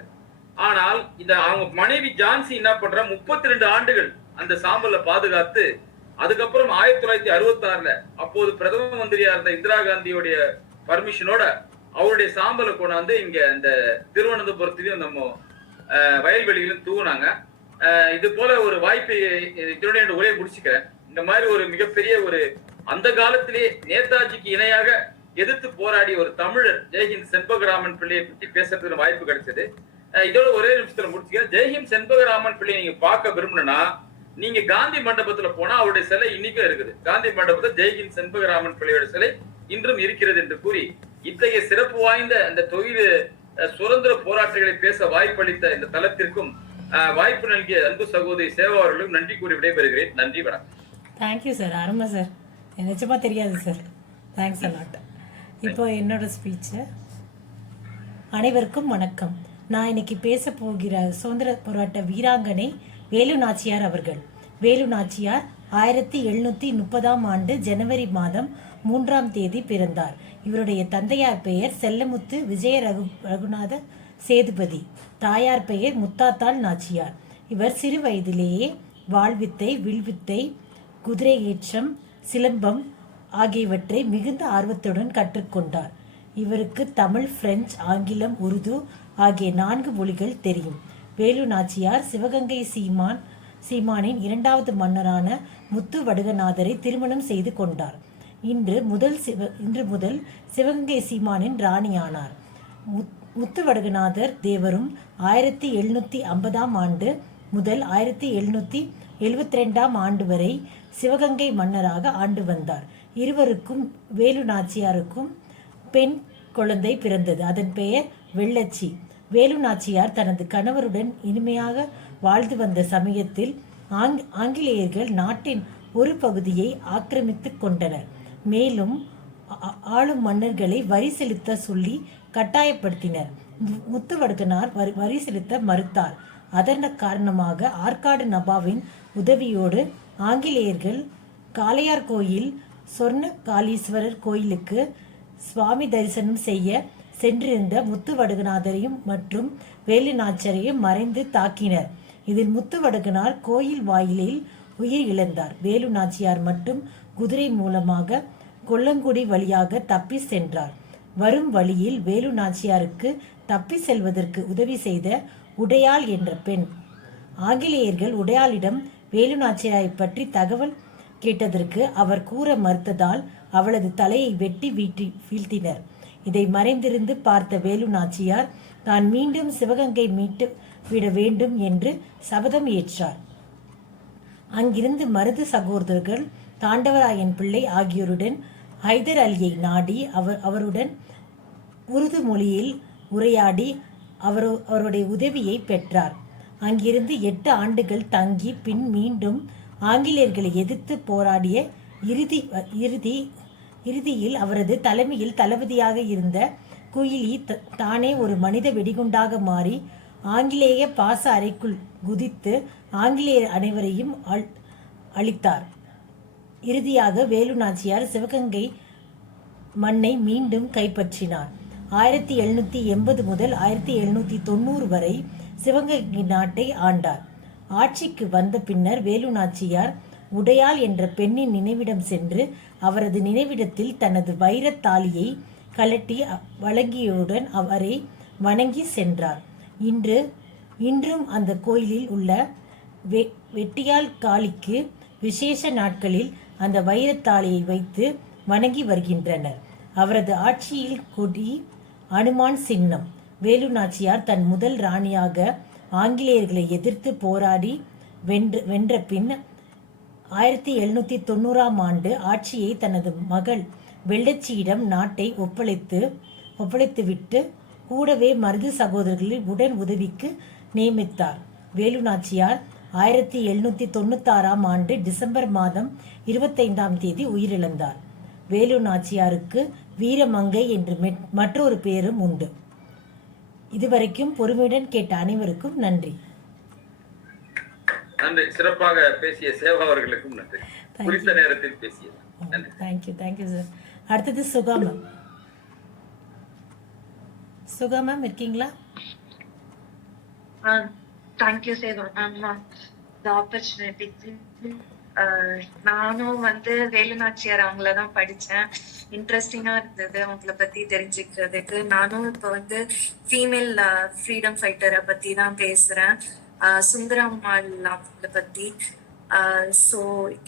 ஆனால் இந்த அவங்க மனைவி ஜான்சி என்ன பண்ற 32 ஆண்டுகள் அந்த சாம்பலை பாதுகாத்து அதுக்கப்புறம் 1966 அப்போது பிரதம மந்திரியா இருந்த இந்திரா காந்தியோடைய பர்மிஷனோட அவருடைய சாம்பலை கொண்டாந்து இங்க இந்த திருவனந்தபுரத்திலையும் நம்ம வயல்வெளியிலும் தூவுனாங்க. இது போல ஒரு வாய்ப்பை இதனுடைய உரையை முடிச்சுக்கிறேன். இந்த மாதிரி ஒரு மிகப்பெரிய ஒரு அந்த காலத்திலே நேதாஜிக்கு இணையாக எதிர்த்து போராடி ஒரு தமிழர் ஜெய்ஹிந்த் செண்பகராமன் பிள்ளையை பற்றி பேசுறதுக்கு வாய்ப்பு கிடைச்சது. இதோட ஒரே நிமிஷத்துல முடிச்சுக்கிறேன். ஜெய்ஹிந்த் செண்பகராமன் பிள்ளையை நீங்க பார்க்க விரும்பணும்னா நீங்க காந்தி மண்டபத்துல போனா அவருடைய சிலை இன்னைக்கும் இருக்குது. காந்தி மண்டபத்துல ஜெய்ஹிந்த் செண்பகராமன் பிள்ளையோட சிலை இன்றும் இருக்கிறது என்று கூறி இத்தகைய சிறப்பு வாய்ந்த அந்த தொழில் சுதந்திர போராட்டங்களை பேச வாய்ப்பளித்த இந்த தளத்திற்கும் வாய்ப்பு நல்கிய அன்பு சகோதரி சேவா அவர்களும் நன்றி கூறி விடைபெறுகிறேன். நன்றி, வணக்கம். தேங்க்யூ சார், அருமை சார். நிச்சயமா தெரியாது சார். Thanks a lot. இப்போ என்னோட ஸ்பீச்சு. அனைவருக்கும் வணக்கம். நான் இன்னைக்கு பேச போகிற சுதந்திர போராட்ட வீராங்கனை வேலு நாச்சியார் அவர்கள். வேலு நாச்சியார் 1730 ஆண்டு ஜனவரி மாதம் 3ஆம் தேதி பிறந்தார். இவருடைய தந்தையார் பெயர் செல்லமுத்து விஜய ரகுநாத சேதுபதி, தாயார் பெயர் முத்தாத்தாள் நாச்சியார். இவர் சிறு வயதிலேயே வாழ்வித்தை, வில்வித்தை, குதிரை ஏற்றம், சிலம்பம் ஆகியவற்றை மிகுந்த ஆர்வத்துடன் கற்றுக்கொண்டார். இவருக்கு தமிழ், பிரெஞ்சு, ஆங்கிலம், உருது ஆகிய 4 மொழிகள் தெரியும். வேலு நாச்சியார் சிவகங்கை சீமானின் 2வது மன்னரான முத்து வடுகநாதரை திருமணம் செய்து கொண்டார். இன்று முதல் சிவகங்கை சீமானின் ராணியானார். முத்து வடுகநாதர் தேவரும் 1750 ஆண்டு முதல் 1772 ஆண்டு வரை சிவகங்கை மன்னராக ஆண்டு வந்தார். இருவருக்கும் வேலு நாச்சியாருக்கும் பெண் குழந்தை பிறந்தது. அதன் பெயர் வெள்ளச்சி. வேலு நாச்சியார் தனது கணவருடன் இனிமையாக வாழ்ந்து வந்த சமயத்தில் ஆங்கிலேயர்கள் நாட்டின் ஒரு பகுதியை ஆக்கிரமித்துக் கொண்டனர். மேலும் ஆளும் மன்னர்களை வரி செலுத்த சொல்லி கட்டாயப்படுத்தினர். முத்துவடுகனார் வரி செலுத்த மறுத்தார். அதன் காரணமாக ஆற்காடு நவாபின் உதவியோடு ஆங்கிலேயர்கள் காளையார் கோயில், சொர்ண காளீஸ்வரர் கோயிலுக்கு சுவாமி தரிசனம் செய்ய சென்றிருந்த முத்துவடுகநாதரையும் மற்றும் வேலு நாச்சியாரையும் மறைந்து தாக்கினர். இதில் முத்துவடுகனார் கோயில் வாயிலில் உயிர் இழந்தார். வேலு நாச்சியார் மட்டும் குதிரை மூலமாக கொல்லங்குடி வழியாக தப்பி சென்றார். வரும் வழியில் வேலு நாச்சியாருக்கு தப்பி செல்வதற்கு உதவி செய்த உடையாள் என்ற பெண். ஆங்கிலேயர்கள் உடையாளிடம் வேலு நாச்சியாரை பற்றி தகவல் கேட்டதற்கு அவர் கூற மறுத்ததால் அவளது தலையை வெட்டி வீழ்த்தினர். இதை மறைந்திருந்து பார்த்த வேலு நாச்சியார் தான் மீண்டும் சிவகங்கை மீட்டு விட வேண்டும் என்று சபதம் ஏற்றார். அங்கிருந்து மருது சகோதரர்கள் தாண்டவராயன் பிள்ளை ஆகியோருடன் ஹைதர் அலியை நாடி அவருடன் உருது மொழியில் உரையாடி அவருடைய உதவியை பெற்றார். அங்கிருந்து 8 ஆண்டுகள் தங்கி பின் மீண்டும் ஆங்கிலேயர்களை எதிர்த்து போராடிய இறுதியில் அவரது தலைமையில் தளபதியாக இருந்த குயிலி தானே ஒரு மனித வெடிகுண்டாக மாறி ஆங்கிலேய பாச அறைக்குள் குதித்து ஆங்கிலேயர் அனைவரையும் அழித்தார். இறுதியாக வேலு நாச்சியார் சிவகங்கை மண்ணை மீண்டும் கைப்பற்றினார். 1780 முதல் 1790 வரை சிவகங்கை நாட்டை ஆண்டார். ஆட்சிக்கு வந்த பின்னர் வேலு நாச்சியார் உடையாள் என்ற பெண்ணின் நினைவிடம் சென்று அவரது நினைவிடத்தில் தனது வைரத்தாலியை கலட்டி வழங்கியவுடன் அவரை வணங்கி சென்றார். இன்றும் அந்த கோயிலில் உள்ள வெட்டியாள் காளிக்கு விசேஷ நாட்களில் அந்த வைரத்தாலியை வைத்து வணங்கி வருகின்றனர். அவரது ஆட்சியில் கொடி அனுமான் சின்னம். வேலு நாச்சியார் தன் முதல் ராணியாக ஆங்கிலேயர்களை எதிர்த்து போராடி வென்ற பின் 1790 ஆண்டு ஆட்சியை தனது மகள் வெள்ளச்சியிடம் நாட்டை ஒப்படைத்துவிட்டு கூடவே மருது சகோதரர்களை உடன் உதவிக்கு நியமித்தார். வேலு நாச்சியார் 1796 ஆண்டு டிசம்பர் மாதம் 25ஆம் தேதி உயிரிழந்தார். வேலு நாச்சியாருக்கு வீரமங்கை என்று மற்றொரு பெயரும் உண்டு. இதுவரைக்கும் பொறுமையுடன் கேட்ட அனைவருக்கும் நன்றி. நன்றி. சிறப்பாக பேசிய சேவா அவர்களுக்கும் நன்றி. குறித்த நேரத்தில் பேசியது நன்றி. Thank you sir. அடுத்தது சுகா மேம். சுகா மேம் இருக்கீங்களா? Thank you Seva ma'am the opportunity. நானும் வந்து வேலுநாச்சியார் அவங்களதான் படிச்சேன். இன்ட்ரெஸ்டிங்கா இருந்தது அவங்கள பத்தி தெரிஞ்சுக்கிறதுக்கு. நானும் இப்ப வந்து ஃபீமேல் ஃப்ரீடம் ஃபைட்டரை பத்தி தான் பேசுறேன். சுந்தரம்மாள் அவங்கள பத்தி. ஸோ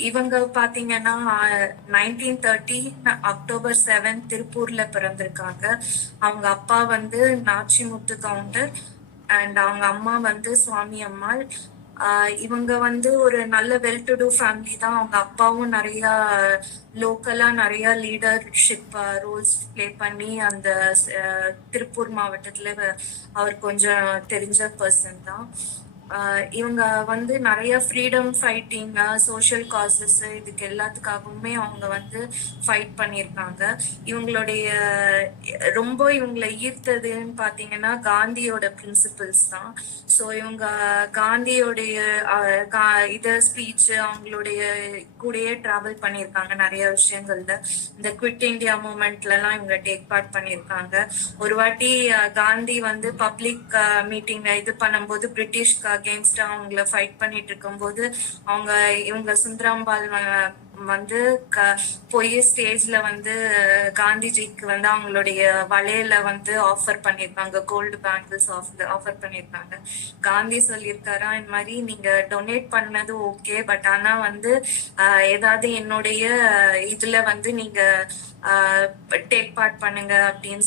இவங்க பாத்தீங்கன்னா 1930 அக்டோபர் 7 திருப்பூர்ல பிறந்திருக்காங்க. அவங்க அப்பா வந்து நாச்சிமுத்து கவுண்டர் அண்ட் அவங்க அம்மா வந்து சுவாமி அம்மாள். இவங்க வந்து ஒரு நல்ல வெல் டு டூ ஃபேமிலி தான். அவங்க அப்பாவும் நிறைய லோக்கலா நிறைய லீடர்ஷிப் ரோல்ஸ் பிளே பண்ணி அந்த திருப்பூர் மாவட்டத்துல அவர் கொஞ்சம் தெரிஞ்ச பர்சன் தான். இவங்க வந்து நிறைய ஃப்ரீடம் ஃபைட்டிங், சோஷியல் காசஸ், இதுக்கு எல்லாத்துக்காகவுமே அவங்க வந்து ஃபைட் பண்ணியிருக்காங்க. இவங்களுடைய ரொம்ப இவங்களை ஈர்த்ததுன்னு பார்த்தீங்கன்னா காந்தியோட பிரின்சிபிள்ஸ் தான். ஸோ இவங்க காந்தியோடைய இதை ஸ்பீச் அவங்களுடைய கூடயே டிராவல் பண்ணியிருக்காங்க நிறைய விஷயங்கள்ல. இந்த குவிட் இந்தியா மூமெண்ட்லலாம் இவங்க டேக் பார்ட் பண்ணியிருக்காங்க. ஒரு வாட்டி காந்தி வந்து பப்ளிக் மீட்டிங் இது பண்ணும்போது பிரிட்டிஷ்க்கு அகேன்ஸ்டா அவங்கள ஃபைட் பண்ணிட்டு இருக்கும்போது இவங்க சுந்தராம்பாள் வந்து போய் ஸ்டேஜ்ல வந்து காந்திஜிக்கு வந்து அவங்களுடைய வளையல வந்து ஆஃபர் பண்ணியிருக்காங்க, கோல்டு பேங்கிள்ஸ் ஆஃபர் பண்ணியிருக்காங்க. காந்தி சொல்லியிருக்காரா, இந்த மாதிரி நீங்க டொனேட் பண்ணது ஓகே, பட் ஆனா வந்து ஏதாவது என்னுடைய இதுல வந்து நீங்க டேக் பார்ட் பண்ணுங்க அப்படின்னு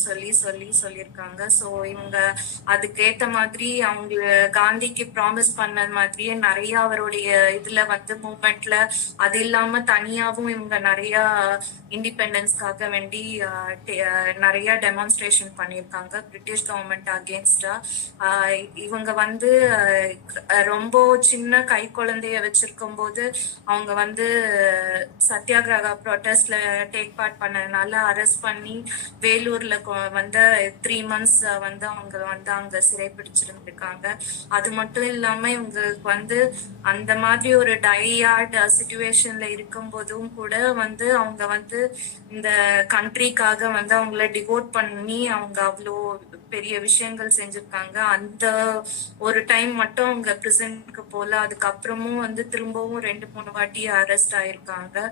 சொல்லியிருக்காங்க. ஸோ இவங்க அதுக்கேத்த மாதிரி அவங்க காந்திக்கு ப்ராமிஸ் பண்ணது மாதிரியே நிறைய அவருடைய இதுல வந்து மூவ்மெண்ட்ல அது இல்லாம தனியாவும் இவங்க நிறைய இண்டிபெண்டன்ஸ்க்காக வேண்டி நிறைய டெமான்ஸ்ட்ரேஷன் பண்ணியிருக்காங்க பிரிட்டிஷ் கவர்மெண்ட் அகேன்ஸ்டா. இவங்க வந்து ரொம்ப சின்ன கை குழந்தைய வச்சிருக்கும் போது அவங்க வந்து சத்தியாகிரக ப்ரொட்டஸ்ட்ல டேக் பார்ட் பண்ணதுனால அரெஸ்ட் பண்ணி வேலூர்ல வந்து 3 months வந்து அவங்க வந்து அங்க சிறைப்பிடிச்சிருந்திருக்காங்க. அது மட்டும் இல்லாம இவங்களுக்கு வந்து அந்த மாதிரி ஒரு டையார்ட் சிச்சுவேஷன்ல இருக்கும் போதும் கூட வந்து அவங்க வந்து இந்த கண்ட்ரிக்காக வந்து அவங்கள டிவோட் பண்ணி அவங்க அவ்வளோ பெரிய விஷயங்கள் செஞ்சிருக்காங்க. அந்த ஒரு டைம் மட்டும் அவங்க பிரிசனுக்கு போல, அதுக்கப்புறமும் வந்து திரும்பவும் 2-3 வாட்டி அரெஸ்ட் ஆயிருக்காங்க.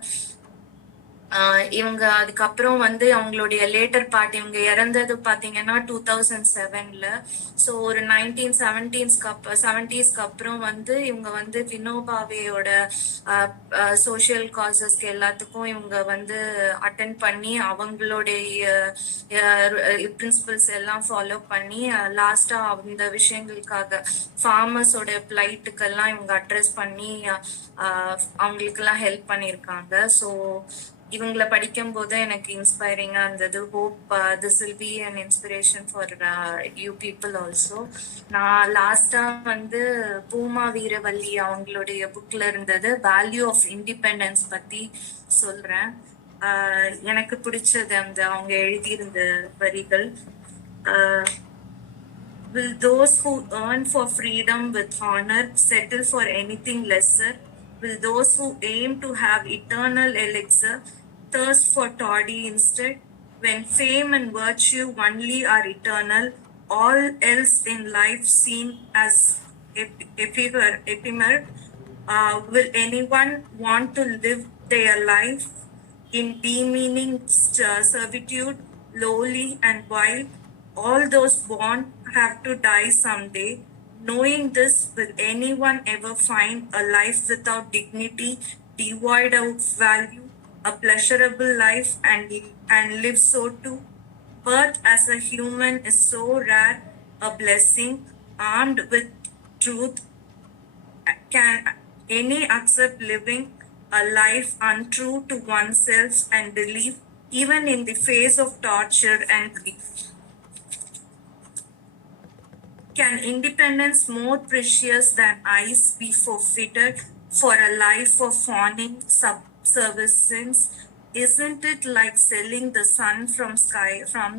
இவங்க அதுக்கப்புறம் வந்து அவங்களுடைய லேட்டர் பார்ட் இவங்க இறந்தது பாத்தீங்கன்னா 2007ல. ஸோ ஒரு 1970s அப்புறம் வந்து இவங்க வந்து வினோபாவேயோட சோஷியல் காசஸ்க்கு எல்லாத்துக்கும் இவங்க வந்து அட்டென்ட் பண்ணி அவங்களுடைய பிரின்சிபல்ஸ் எல்லாம் ஃபாலோ பண்ணி லாஸ்டா அந்த விஷயங்களுக்காக ஃபார்மர்ஸோட பிளைட்டுக்கெல்லாம் இவங்க அட்ரஸ் பண்ணி அவங்களுக்கெல்லாம் ஹெல்ப் பண்ணியிருக்காங்க. ஸோ இவங்களை படிக்கும் போது எனக்கு இன்ஸ்பைரிங்கா இருந்தது. Hope this will be an inspiration for you people also. நான் லாஸ்டா வந்து பூமா வீரவல்லி அவங்களுடைய புக்ல இருந்தது வேல்யூ ஆஃப் இண்டிபெண்டன்ஸ் பத்தி சொல்றேன். எனக்கு பிடிச்சது அந்த அவங்க எழுதியிருந்த வரிகள். Will those who earn for freedom with honor settle for anything lesser? Will those who aim to have eternal elixir thirst for toddy instead? When fame and virtue only are eternal, all else in life seen as ephemeral, will anyone want to live their life in demeaning servitude, lowly and wild? All those born have to die someday. Knowing this, will anyone ever find a life without dignity, devoid of value, a pleasurable life, and live so too? Birth as a human is so rare, a blessing. Armed with truth, can any accept living a life untrue to oneself and believe, even in the face of torture and grief? Can independence more precious than ice be forfeited for a life of fawning subservience? Isn't it like selling the sun from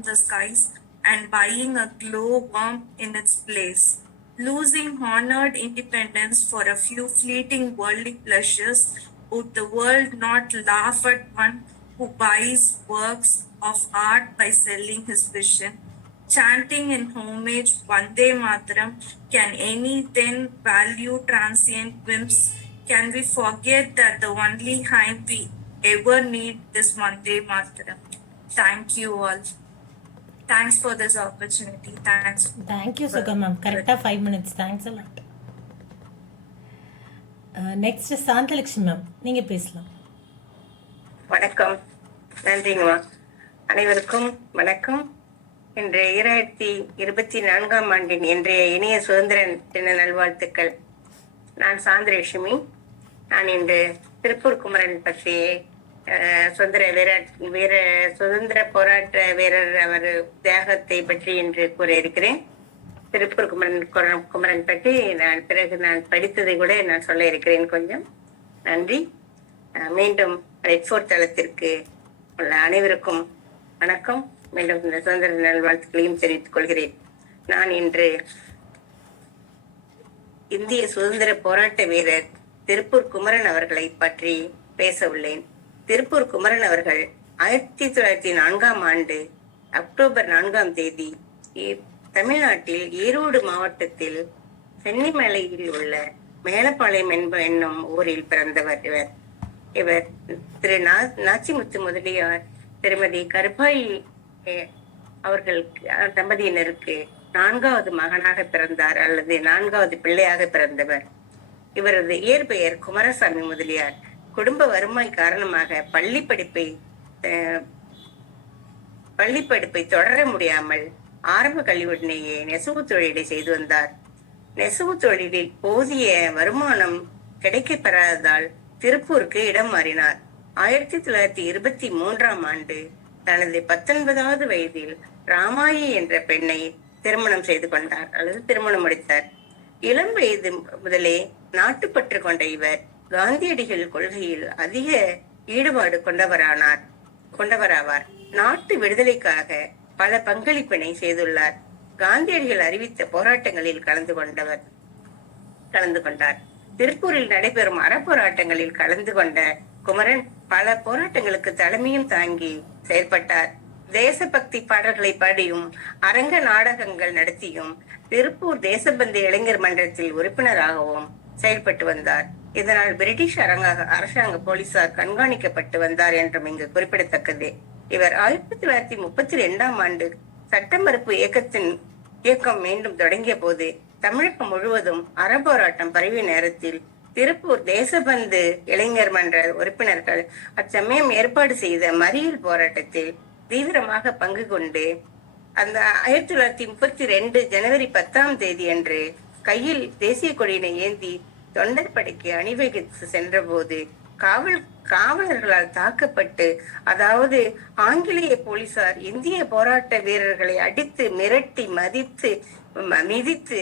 the skies and buying a glowworm in its place? losing honored independence for a few fleeting worldly pleasures, would the world not laugh at one who buys works of art by selling his vision? Chanting in homage Vande Mataram, can any then value transient whims? Can we forget that the only hymn we ever need is Vande Mataram? Thank you all. Thanks for this opportunity. Thanks. Thank you Suga ma'am. கரெக்டாக 5 minutes. Thanks a lot. Next Santhalakshmi ma'am, நீங்கள் பேசலாம். வணக்கம். நன்றிங்கம்மா. அனைவருக்கும் வணக்கம். இன்று 2024ஆம் ஆண்டின் இன்றைய இனிய சுதந்திர தின நல்வாழ்த்துக்கள். நான் சாந்தலட்சுமி. நான் இன்று திருப்பூர் குமரன் பற்றி சுதந்திர போராட்ட வீரர் அவர் தியாகத்தை பற்றி இன்று கூற இருக்கிறேன். திருப்பூர் குமரன் பற்றி நான் படித்ததை கூட நான் சொல்ல இருக்கிறேன். கொஞ்சம் நன்றி. மீண்டும் ரெட் ஃபோர்ட் தளத்திற்கு உள்ள அனைவருக்கும் வணக்கம். மீண்டும் இந்த சுதந்திர நல்வாழ்த்துக்களையும் தெரிவித்துக் கொள்கிறேன். நான் இன்று இந்திய சுதந்திர போராட்ட வீரர் திருப்பூர் குமரன் அவர்களை பற்றி பேச உள்ளேன். திருப்பூர் குமரன் அவர்கள் 1904ஆம் ஆண்டு அக்டோபர் 4ஆம் தேதி தமிழ்நாட்டில் ஈரோடு மாவட்டத்தில் சென்னிமலையில் உள்ள மேலப்பாளையம் என்னும் ஊரில் பிறந்தவர். இவர் திரு நாச்சிமுத்து முதலியார், திருமதி கருப்பாயி அவர்கள் தம்பதியினருக்கு 4வது மகனாக பிறந்தார் அல்லது 4வது பிள்ளையாக பிறந்தவர். இவரது இயற்பெயர் குமாரசாமி முதலியார். குடும்ப வறுமை காரணமாக பள்ளி படிப்பை தொடர முடியாமல் ஆரம்ப கல்வியுடனேயே நெசவு தொழிலை செய்து வந்தார். நெசவு தொழிலில் போதிய வருமானம் கிடைக்கப்பெறாததால் திருப்பூருக்கு இடம் மாறினார். 1923ஆம் ஆண்டு தனது 19வது வயதில் ராமாயி என்ற பெண்ணை திருமணம் செய்து கொண்டார் அல்லது திருமணம் முடித்தார். இளம் வயது முதலே நாட்டுப்பற்று கொண்ட இவர் காந்தியடிகள் கொள்கையில் அதிக ஈடுபாடு கொண்டவராவார். நாட்டு விடுதலைக்காக பல பங்களிப்பினை செய்துள்ளார். காந்தியடிகள் அறிவித்த போராட்டங்களில் கலந்து கொண்டார். திருப்பூரில் நடைபெறும் அறப்போராட்டங்களில் கலந்து கொண்ட குமரன் பல போராட்டங்களுக்கு தலைமையும் தாங்கி செயல்பட்டார். தேசபக்தி பாடல்களை பாடியும் அரங்க நாடகங்கள் நடத்தியும் திருப்பூர் தேசபந்து இளைஞர் மன்றத்தில் உறுப்பினராகவும் செயல்பட்டு வந்தார். இதனால் பிரிட்டிஷ் அரசாங்க போலீசார் கண்காணிக்கப்பட்டு வந்தார் என்றும் இங்கு குறிப்பிடத்தக்கது. இவர் 1932ஆம் ஆண்டு சட்ட மறுப்பு இயக்கம் மீண்டும் தொடங்கிய போது தமிழகம் முழுவதும் அறப்போராட்டம் பரவிய நேரத்தில் திருப்பூர் தேசபந்து இளைஞர் மன்ற உறுப்பினர்கள் அச்சமயம் ஏற்பாடு செய்த மறியல் போராட்டத்தில் தீவிரமாக பங்கு கொண்டு அந்த 1932 ஜனவரி 10ஆம் தேதி அன்று கையில் தேசிய கொடியினை ஏந்தி தொண்டர்படைக்கு அணிவகுத்து சென்ற போது காவலர்களால் தாக்கப்பட்டு, அதாவது ஆங்கிலேய போலீசார் இந்திய போராட்ட வீரர்களை அடித்து மிரட்டி மிதித்து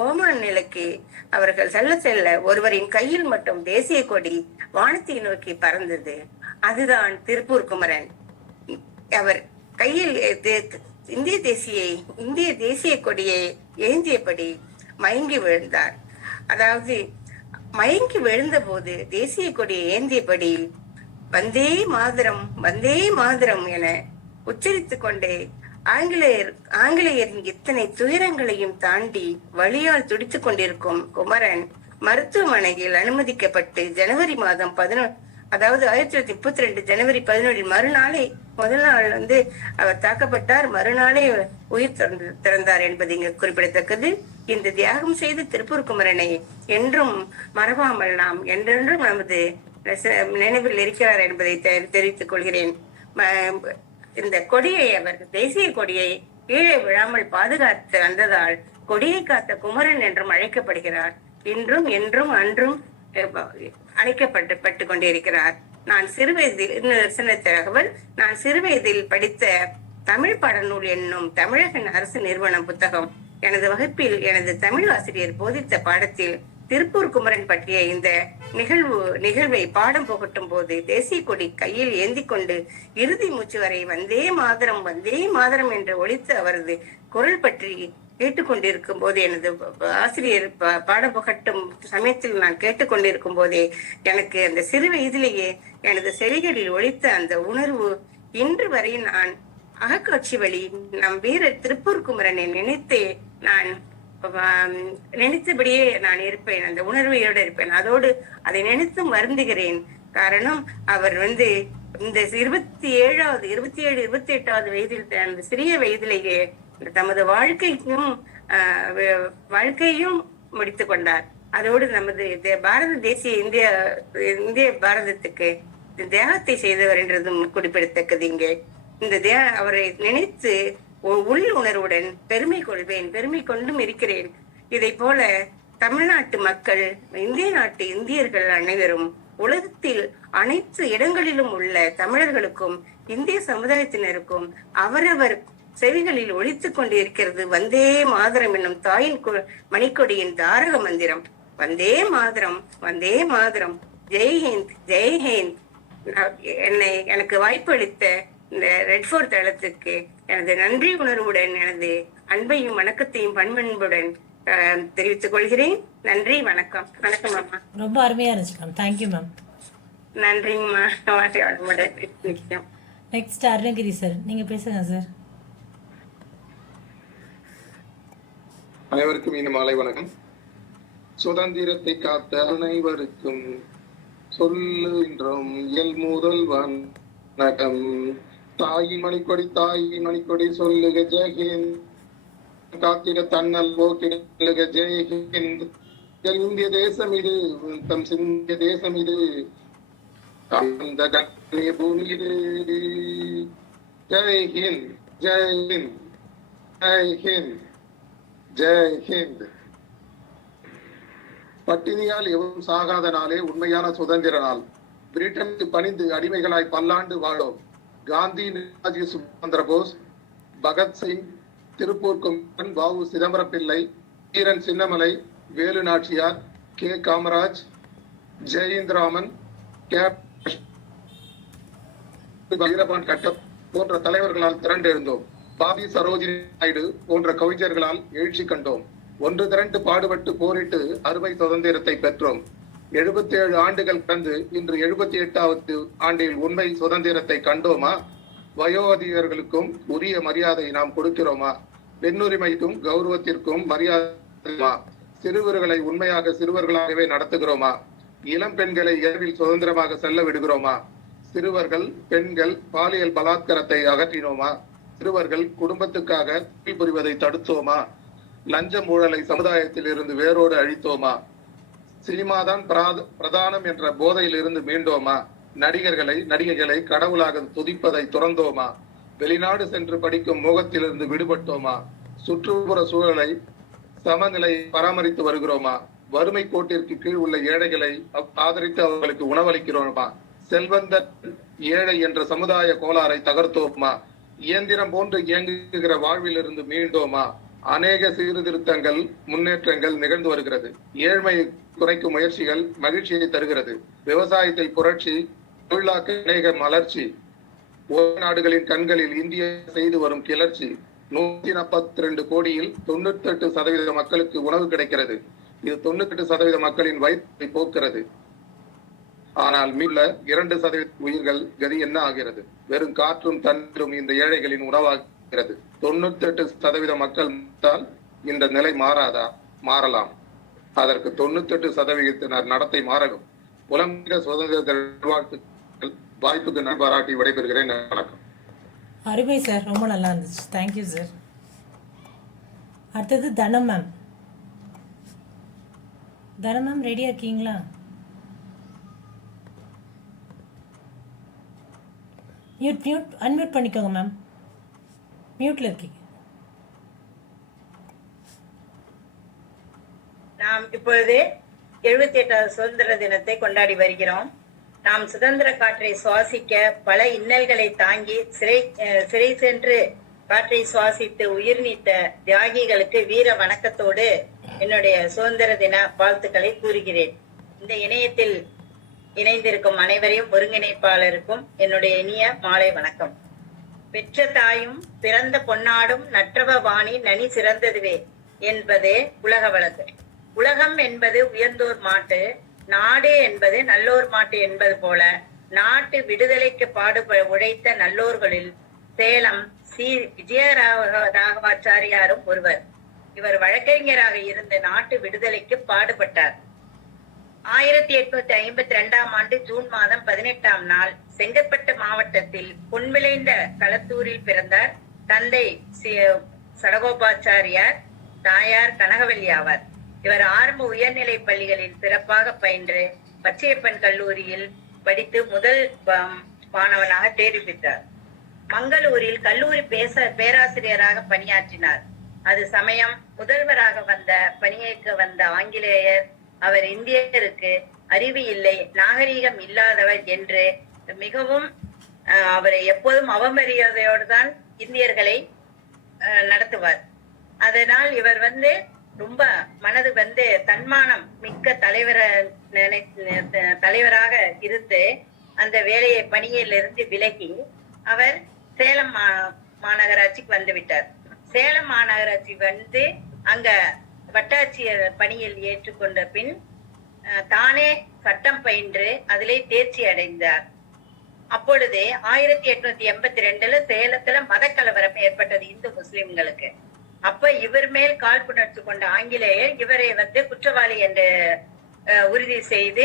கோமான நிலைக்கு அவர்கள் செல்ல ஒருவரின் கையில் மட்டும் தேசிய கொடி வானத்தை நோக்கி பறந்தது. அதுதான் திருப்பூர் குமரன். அவர் கையில் இந்திய தேசிய கொடியை ஏந்தியபடி மயங்கி விழுந்தார். அதாவது மயங்கி விழுந்த போது தேசிய கொடியை ஏந்தியபடி வந்தே மாதரம் என உச்சரித்துக் கொண்டே ஆங்கிலேயரின் இத்தனை துயரங்களையும் தாண்டி வலியால் துடித்துக் கொண்டிருக்கும் குமரன் மருத்துவமனையில் அனுமதிக்கப்பட்டு ஜனவரி மாதம் 1932 ஜனவரி 11 முதல் நாள் அவர் தாக்கப்பட்டார். மறுநாளே உயிர் திறந்தார் என்பது இங்கு குறிப்பிடத்தக்கது. இந்த தியாகம் செய்த திருப்பூர் குமரனை என்றும் மறவாமல் நாம் என்றென்றும் நமது நினைவில் இருக்கிறார் என்பதை தெரிவித்துக் கொள்கிறேன். இந்த கொடியை அவர் தேசிய கொடியை கீழே விழாமல் பாதுகாத்து வந்ததால் கொடியை காத்த குமரன் என்றும் அழைக்கப்படுகிறார். இன்றும் என்றும் அன்றும் அழைக்கப்பட்டு கொண்டிருக்கிறார். நான் சிறுவயதில் படித்த தமிழ் பாடநூல் என்னும் தமிழக அரசு நிறுவனம் புத்தகம் எனது வகுப்பில் எனது தமிழ் ஆசிரியர் போதித்த பாடத்தில் திருப்பூர் குமரன் பற்றிய இந்த நிகழ்வை பாடம் புகட்டும் போது தேசிய கொடி கையில் ஏந்தி கொண்டு இறுதி மூச்சு வரை வந்தே மாதரம் என்று ஒலித்து அவரது குரல் பற்றி கேட்டுக்கொண்டிருக்கும் போது, எனது ஆசிரியர் பாடம் புகட்டும் சமயத்தில் நான் கேட்டுக்கொண்டிருக்கும் போதே எனக்கு அந்த சிறு வயதிலேயே எனது செவிகளில் ஒலித்த அந்த உணர்வு இன்று வரை நான் அகக்காட்சி வழி நம் வீரர் திருப்பூர் குமரனை நினைத்து நான் நினைத்தபடியே நான் இருப்பேன். அந்த உணர்வையோடு இருப்பேன். அதோடு அதை நினைத்து வருந்துகிறேன். காரணம், அவர் இந்த 27, 28வது வயதில் அந்த சிறிய வயதிலேயே தமது வாழ்க்கையும் முடித்துக் கொண்டார். அதோடு நமது பாரத தேசிய இந்திய பாரதத்துக்கு தியாகத்தை செய்தவர் என்றதும் குறிப்பிடத்தக்கது. இங்கே அவரை நினைத்து உள் உணர்வுடன் பெருமை கொள்வேன், பெருமை கொண்டும் இருக்கிறேன். இதை போல தமிழ்நாட்டு மக்கள், இந்தியர்கள் அனைவரும், உலகத்தில் அனைத்து இடங்களிலும் உள்ள தமிழர்களுக்கும் இந்திய சமுதாயத்தினருக்கும் அவரவர் செவிகளில் ஒலித்துக் கொண்டு இருக்கிறது வந்தே மாதரம் என்னும் தாயின் மணிக்கொடியின் தாரக மந்திரம். வந்தே மாதரம், வந்தே மாதரம், ஜெய்ஹிந்த், ஜெய்ஹிந்த். எனக்கு வாய்ப்பு அளித்த இந்த ரெட் ஃபோர்ட் தளத்துக்கு எனது நன்றி உணர்வுடன், எனது அன்பையும் வணக்கத்தையும் பண்புடன் தெரிவித்துக் கொள்கிறேன். நன்றி, வணக்கம். வணக்கம் அம்மா. ரொம்ப அருமையா இருந்துச்சு மேம். Thank you ma'am. நன்றிங்கம்மா. நெக்ஸ்ட் அருணகிரி சார், நீங்க பேசுங்க சார். அனைவருக்கும் இனி மாலை வணக்கம். சுதந்திரத்தை காத்த அனைவருக்கும் சொல்லுகின்றோம் இயல் முதல் வணக்கம். தாயின் மணிக்கொடி சொல்லுக ஜெய்ஹிந்த். காத்திட தன்னல் போக்கிடுக ஜெய்ஹிந்த். இந்திய தேசம் இது, தம் சிந்திய தேசம் இது, அந்த கண்ணிய பூமி இது. ஜெய்ஹிந்த், ஜெய்ஹிந்த், ஜெய்ஹிந்த், ஜெய்ஹிந்த். பட்டினியால் எவரும் சாகாத நாளே உண்மையான சுதந்திர நாள். பிரிட்டனுக்கு பணிந்து அடிமைகளாய் பல்லாண்டு வாழோம். காந்தி, நேதாஜி சுபாஷ் போஸ், பகத்சிங், திருப்பூர் குமரன், வ.உ. சிதம்பரம் பிள்ளை, வீரன் சின்னமலை, வேலு நாச்சியார், கே. காமராஜ், ஜெயந்த்ராமன், வீரபான் கட்டப் போன்ற தலைவர்களால் திரண்டெழுந்தோம். பாதி சரோஜினி நாயுடு போன்ற கவிஞர்களால் எழுச்சி கண்டோம். ஒன்று திரண்டு பாடுபட்டு போரிட்டு அறுவை சுதந்திரத்தை பெற்றோம். 77 ஆண்டுகள் கடந்து இன்று 78வது ஆண்டில் உண்மை சுதந்திரத்தை கண்டோமா? வயோதிகர்களுக்கும் உரிய மரியாதை நாம் கொடுக்கிறோமா? பெண்ணுரிமைக்கும் கௌரவத்திற்கும் மரியாதை? சிறுவர்களை உண்மையாக சிறுவர்களாகவே நடத்துகிறோமா? இளம் பெண்களை இரவில் சுதந்திரமாக செல்ல விடுகிறோமா? சிறுவர்கள், பெண்கள் பாலியல் பலாத்காரத்தை அகற்றினோமா? சிறுவர்கள் குடும்பத்துக்காக தொழில் புரிவதை தடுத்தோமா? லஞ்சம் ஊழலை சமுதாயத்தில் இருந்து வேரோடு அழித்தோமா? சினிமாதான் பிரதானம் என்ற போதையில் இருந்து மீண்டோமா? நடிகைகளை கடவுளாக துதிப்பதை துறந்தோமா? வெளிநாடு சென்று படிக்கும் மோகத்திலிருந்து விடுபட்டோமா? சுற்றுப்புற சூழலை சமநிலை பராமரித்து வருகிறோமா? வறுமை கோட்டிற்கு கீழ் உள்ள ஏழைகளை ஆதரித்து அவர்களுக்கு உணவளிக்கிறோமா? செல்வந்த ஏழை என்ற சமுதாய கோளாறை தகர்த்தோமா? இயந்திரம் போன்று இயங்குகிற வாழ்வில் இருந்து மீண்டோமா? அநேக சீர்திருத்தங்கள், முன்னேற்றங்கள் நிகழ்ந்து வருகிறது. ஏழ்மை குறைக்கும் முயற்சிகள் மகிழ்ச்சியை தருகிறது. விவசாயத்தை புரட்சி, தொழிலாக்க அநேக மலர்ச்சி. உலக நாடுகளின் கண்களில் இந்தியா செய்து வரும் கிளர்ச்சி. 142 கோடியில் 98% மக்களுக்கு உணவு கிடைக்கிறது. இது 98% மக்களின் வயிற்றை போக்குகிறது. ஆனால் மீள 2% உயிர்கள் கதி என்ன ஆகிறது? வெறும் காற்றும் தண்ணீரும் இந்த ஏழைகளின் உணவாகிறது. 98% மக்கள் இந்த நிலை மாறாதா? மாறலாம். அதற்கு 98% நடத்தை மாறணும். உலக சுதந்திர வாய்ப்புக்கு நான் பாராட்டி விடைபெறுகிறேன். வணக்கம். அருமை சார், ரொம்ப நல்லா இருந்துச்சு. Thank you sir. அடுத்தது தனம் மேம். தனம் மேம் ரெடியா இருக்கீங்களா? அன்மியூட் பண்ணிக்கோங்க மேம். மியூட்ல இருக்கீங்க. நாம் இப்பொழுது 78வது சுதந்திர தினத்தை கொண்டாடி வருகிறோம். நாம் சுதந்திர காற்றை சுவாசிக்க பல இன்னல்களை தாங்கி சிறை சென்று காற்றை சுவாசித்து உயிர் நீத்த தியாகிகளுக்கு வீர வணக்கத்தோடு என்னுடைய சுதந்திர தின வாழ்த்துக்களை கூறுகிறேன். இந்த இணையத்தில் இணைந்திருக்கும் அனைவரையும் ஒருங்கிணைப்பாளருக்கும் என்னுடைய இனிய மாலை வணக்கம். பெற்ற தாயும் பிறந்த பொன்னாடும் நற்றவ வாணி நனி சிறந்ததுவே என்பதே உலக வழக்கு. உலகம் என்பது உயர்ந்தோர் மாட்டு, நாடு என்பது நல்லோர் மாட்டு என்பது போல நாட்டு விடுதலைக்கு உழைத்த நல்லோர்களில் சேலம் சி. விஜயராகவாச்சாரியாரும் ஒருவர். இவர் வழக்கறிஞராக இருந்து நாட்டு விடுதலைக்கு பாடுபட்டார். 1852 ஆண்டு ஜூன் மாதம் 18ஆம் நாள் செங்கற்பட்டு மாவட்டத்தில் பொன்விளைந்த களத்தூரில் பிறந்தார். தந்தை சடகோபாச்சாரியார், தாயார் கனகவல்லி ஆவார். இவர் ஆரம்ப உயர்நிலை பள்ளிகளில் சிறப்பாக பயின்று பச்சையப்பன் கல்லூரியில் படித்து முதல் மாணவனாக தேர்வு பெற்றார். மங்களூரில் கல்லூரி பேராசிரியராக பணியாற்றினார். அது சமயம் முதல்வராக பணியேற்க வந்த ஆங்கிலேயர் அவர் இந்தியருக்கு அறிவு இல்லை, நாகரீகம் இல்லாதவர் என்று மிகவும் அவரை எப்போதும் அவமரியாதையோடு தான் இந்தியர்களை நடத்துவார். அதனால் இவர் ரொம்ப மனது தன்மானம் மிக்க தலைவராக இருந்து அந்த வேலையை பணியிலிருந்து விலகி அவர் சேலம் மாநகராட்சிக்கு வந்துவிட்டார். சேலம் மாநகராட்சி அங்க வட்டாட்சியர் பணியில் ஏற்றுக்கொண்ட பின் தானே சட்டம் பயின்று அதிலே தேர்ச்சி அடைந்தார். அப்பொழுது 1882 சேலத்துல மதக்கலவரம் ஏற்பட்டது இந்து முஸ்லிம்களுக்கு. அப்ப இவர் மேல் காழ்ப்புணர்ச்சி கொண்ட ஆங்கிலேயர் இவரை குற்றவாளி என்று உறுதி செய்து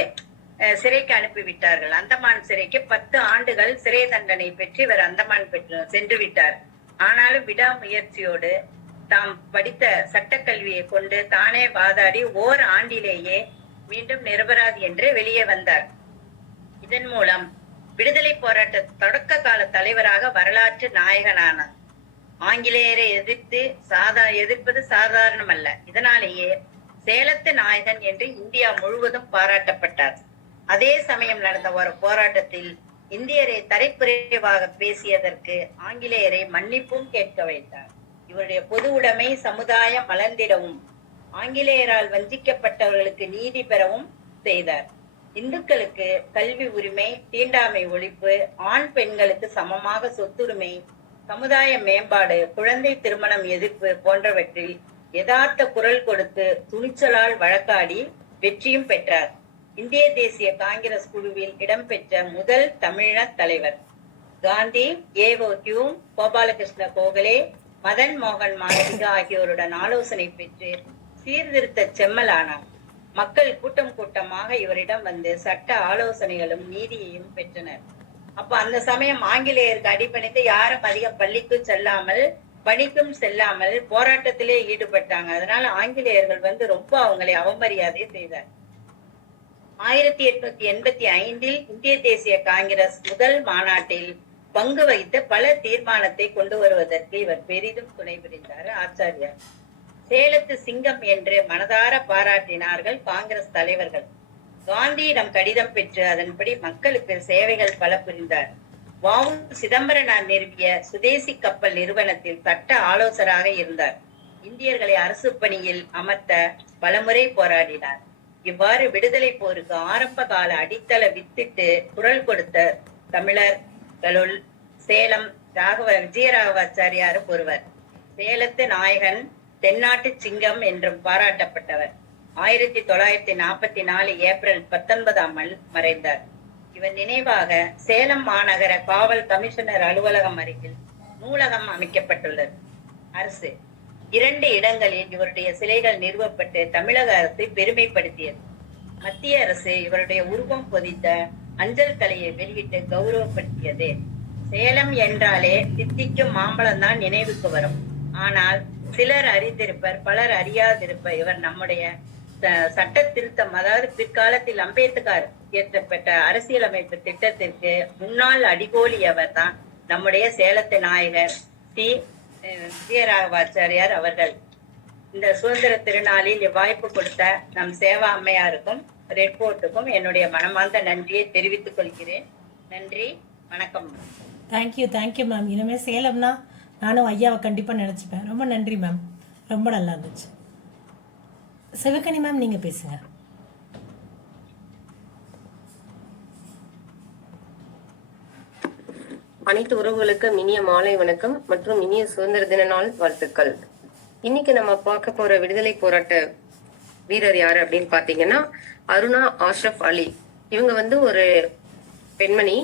சிறைக்கு அனுப்பிவிட்டார்கள். அந்தமான் சிறைக்கு 10 ஆண்டுகள் சிறை தண்டனை பெற்று இவர் அந்தமான் சென்று விட்டார். ஆனாலும் விடாமுயற்சியோடு தாம் படித்த சட்டக்கல்வியை கொண்டு தானே வாதாடி ஆண்டிலேயே மீண்டும் நிரபராதி என்று வெளியே வந்தார். இதன் மூலம் விடுதலை போராட்ட தொடக்க கால தலைவராக வரலாற்று நாயகனானார். ஆங்கிலேயரை எதிர்ப்பது சாதாரணமல்ல. இதனாலேயே சேலத்து நாயகன் என்று இந்தியா முழுவதும் பாராட்டப்பட்டார். அதே சமயம் நடந்த ஒரு போராட்டத்தில் இந்தியரை தரைக்குறைவாக பேசியதற்கு ஆங்கிலேயரை மன்னிப்பும் கேட்க வைத்தார். இவருடைய பொது உடைமை சமுதாயம் மலர்ந்திடவும் ஆங்கிலேயரால் வஞ்சிக்கப்பட்டவர்களுக்கு நீதி பெறவும் செய்தார். இந்துக்களுக்கு கல்வி உரிமை, தீண்டாமை ஒழிப்பு, ஆண் பெண்களுக்கு சமமாக சொத்துரிமை, சமுதாய மேம்பாடு, குழந்தை திருமணம் எதிர்ப்பு போன்றவற்றில் யதார்த்த குரல் கொடுத்து துணிச்சலால் வழக்காடி வெற்றியும் பெற்றார். இந்திய தேசிய காங்கிரஸ் குழுவில் இடம்பெற்ற முதல் தமிழ தலைவர். காந்தி, ஏ.ஓ. ஹியூம், கோபாலகிருஷ்ண கோகலே, மதன் மோகன் மாளவிகா ஆகியோருடன் ஆலோசனை பெற்று சீர்திருத்த செம்மலானார். மக்கள் கூட்டம் கூட்டமாக இவரிடம் சட்ட ஆலோசனைகளும் நீதியையும் பெற்றனர். அப்ப அந்த சமயம் ஆங்கிலேயருக்கு அடிபணித்து யாரும் அதிகம் பள்ளிக்கும் செல்லாமல் பணிக்கும் செல்லாமல் போராட்டத்திலே ஈடுபட்டாங்க. அதனால ஆங்கிலேயர்கள் ரொம்ப அவங்களை அவமரியாதை செய்தார். 1885 இந்திய தேசிய காங்கிரஸ் முதல் மாநாட்டில் பங்கு வகித்த பல தீர்மானத்தை கொண்டு வருவதற்கு இவர் பெரிதும் துணை புரிந்தார். ஆச்சாரியார் சேலத்து சிங்கம் என்று மனதார பாராட்டினார்கள் காங்கிரஸ் தலைவர்கள். காந்தியிடம் கடிதம் பெற்று அதன்படி மக்களுக்கு சேவைகள் பல புரிந்தார். வ.உ. சிதம்பரனார் நிறுவிய சுதேசி கப்பல் நிறுவனத்தில் சட்ட ஆலோசகராக இருந்தார். இந்தியர்களை அரசு பணியில் அமர்த்த பலமுறை போராடினார். இவ்வாறு விடுதலை போருக்கு ஆரம்ப கால அடித்தள வித்திட்டு குரல் கொடுத்த தமிழர்களுள் சேலம் விஜயராகவாச்சாரியாரும் ஒருவர். சேலத்து நாயகன், தென்னாட்டு சிங்கம் என்றும் பாராட்டப்பட்டவர். 1944 ஏப்ரல் 19 மறைந்தார். இவர் நினைவாக சேலம் மாநகர காவல் கமிஷனர் அலுவலகம் அருகில் நூலகம் அமைக்கப்பட்டுள்ளது. அரசு 2 இடங்களில் இவருடைய சிலைகள் நிறுவப்பட்டு தமிழக அரசை பெருமைப்படுத்தியது. மத்திய அரசு இவருடைய உருவம் பொதித்த அஞ்சல் தலையை வெளியிட்டு கௌரவப்படுத்தியது. சேலம் என்றாலே தித்திக்கும் மாம்பழம் தான் நினைவுக்கு வரும். ஆனால் சிலர் அறிந்திருப்பர், பலர் அறியாதிருப்பர். இவர் நம்முடைய சட்ட திருத்தம், அதாவது பிற்காலத்தில் அம்பேத்கர் இயற்றப்பட்ட அரசியலமைப்பு திட்டத்திற்கு முன்னாள் அடிகோலி அவர் தான் நம்முடைய சேலத்து நாயகர் சி. விஜயராகவாச்சாரியார் அவர்கள். இந்த சுதந்திர திருநாளில் இவ்வாய்ப்பு கொடுத்த நம் சேவா அம்மையாருக்கும் ரெட் ஃபோர்ட்டுக்கும் என்னுடைய மனமார்ந்த நன்றியை தெரிவித்துக் கொள்கிறேன். நன்றி, வணக்கம். Thank you ma'am. இனிமேல் சேலம்னா நானும் ஐயாவை கண்டிப்பாக நினச்சிப்பேன். ரொம்ப நன்றி மேம், ரொம்ப நல்லா இருந்துச்சு. சிவகனி மேம், நீங்கள் பேசுங்க. அனைத்து உறவுகளுக்கும் இனிய மாலை வணக்கம் மற்றும் இனிய சுதந்திர தின நாள் வாழ்த்துக்கள். இன்னைக்கு நம்ம பார்க்க போற விடுதலை போராட்ட வீரர் யாரு அப்படின்னு பாத்தீங்கன்னா அருணா ஆஷ்ரப் அலி. இவங்க வந்து ஒரு பெண்மணி.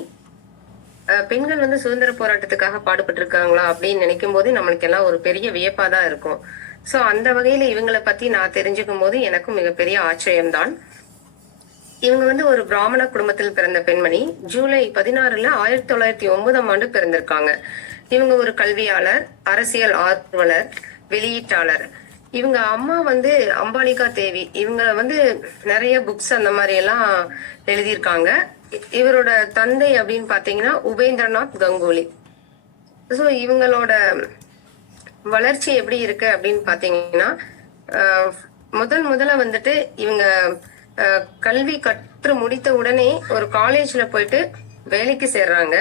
பெண்கள் வந்து சுதந்திர போராட்டத்துக்காக பாடுபட்டு இருக்காங்களா அப்படின்னு நினைக்கும் போது நம்மளுக்கு எல்லாம் ஒரு பெரிய வியப்பா தான் இருக்கும். சோ அந்த வகையில இவங்களை பத்தி நான் தெரிஞ்சுக்கும் போது எனக்கும் மிகப்பெரிய ஆச்சரியம்தான். இவங்க வந்து ஒரு பிராமண குடும்பத்தில் பிறந்த பெண்மணி. ஜூலை 16 1909 பிறந்திருக்காங்க. இவங்க ஒரு கல்வியாளர், அரசியல் ஆர்வலர், வெளியீட்டாளர். இவங்க அம்மா வந்து அம்பாலிகா தேவி. இவங்க வந்து நிறைய புக்ஸ் அந்த மாதிரி எல்லாம் எழுதியிருக்காங்க. இவரோட தந்தை அப்படின்னு பாத்தீங்கன்னா உபேந்திரநாத் கங்குலி. ஸோ இவங்களோட வளர்ச்சி எப்படி இருக்கு அப்படின்னு பாத்தீங்கன்னா முதல்ல வந்துட்டு இவங்க கல்வி கற்று முடித்த உடனே ஒரு காலேஜ்ல போயிட்டு வேலைக்கு சேர்றாங்க.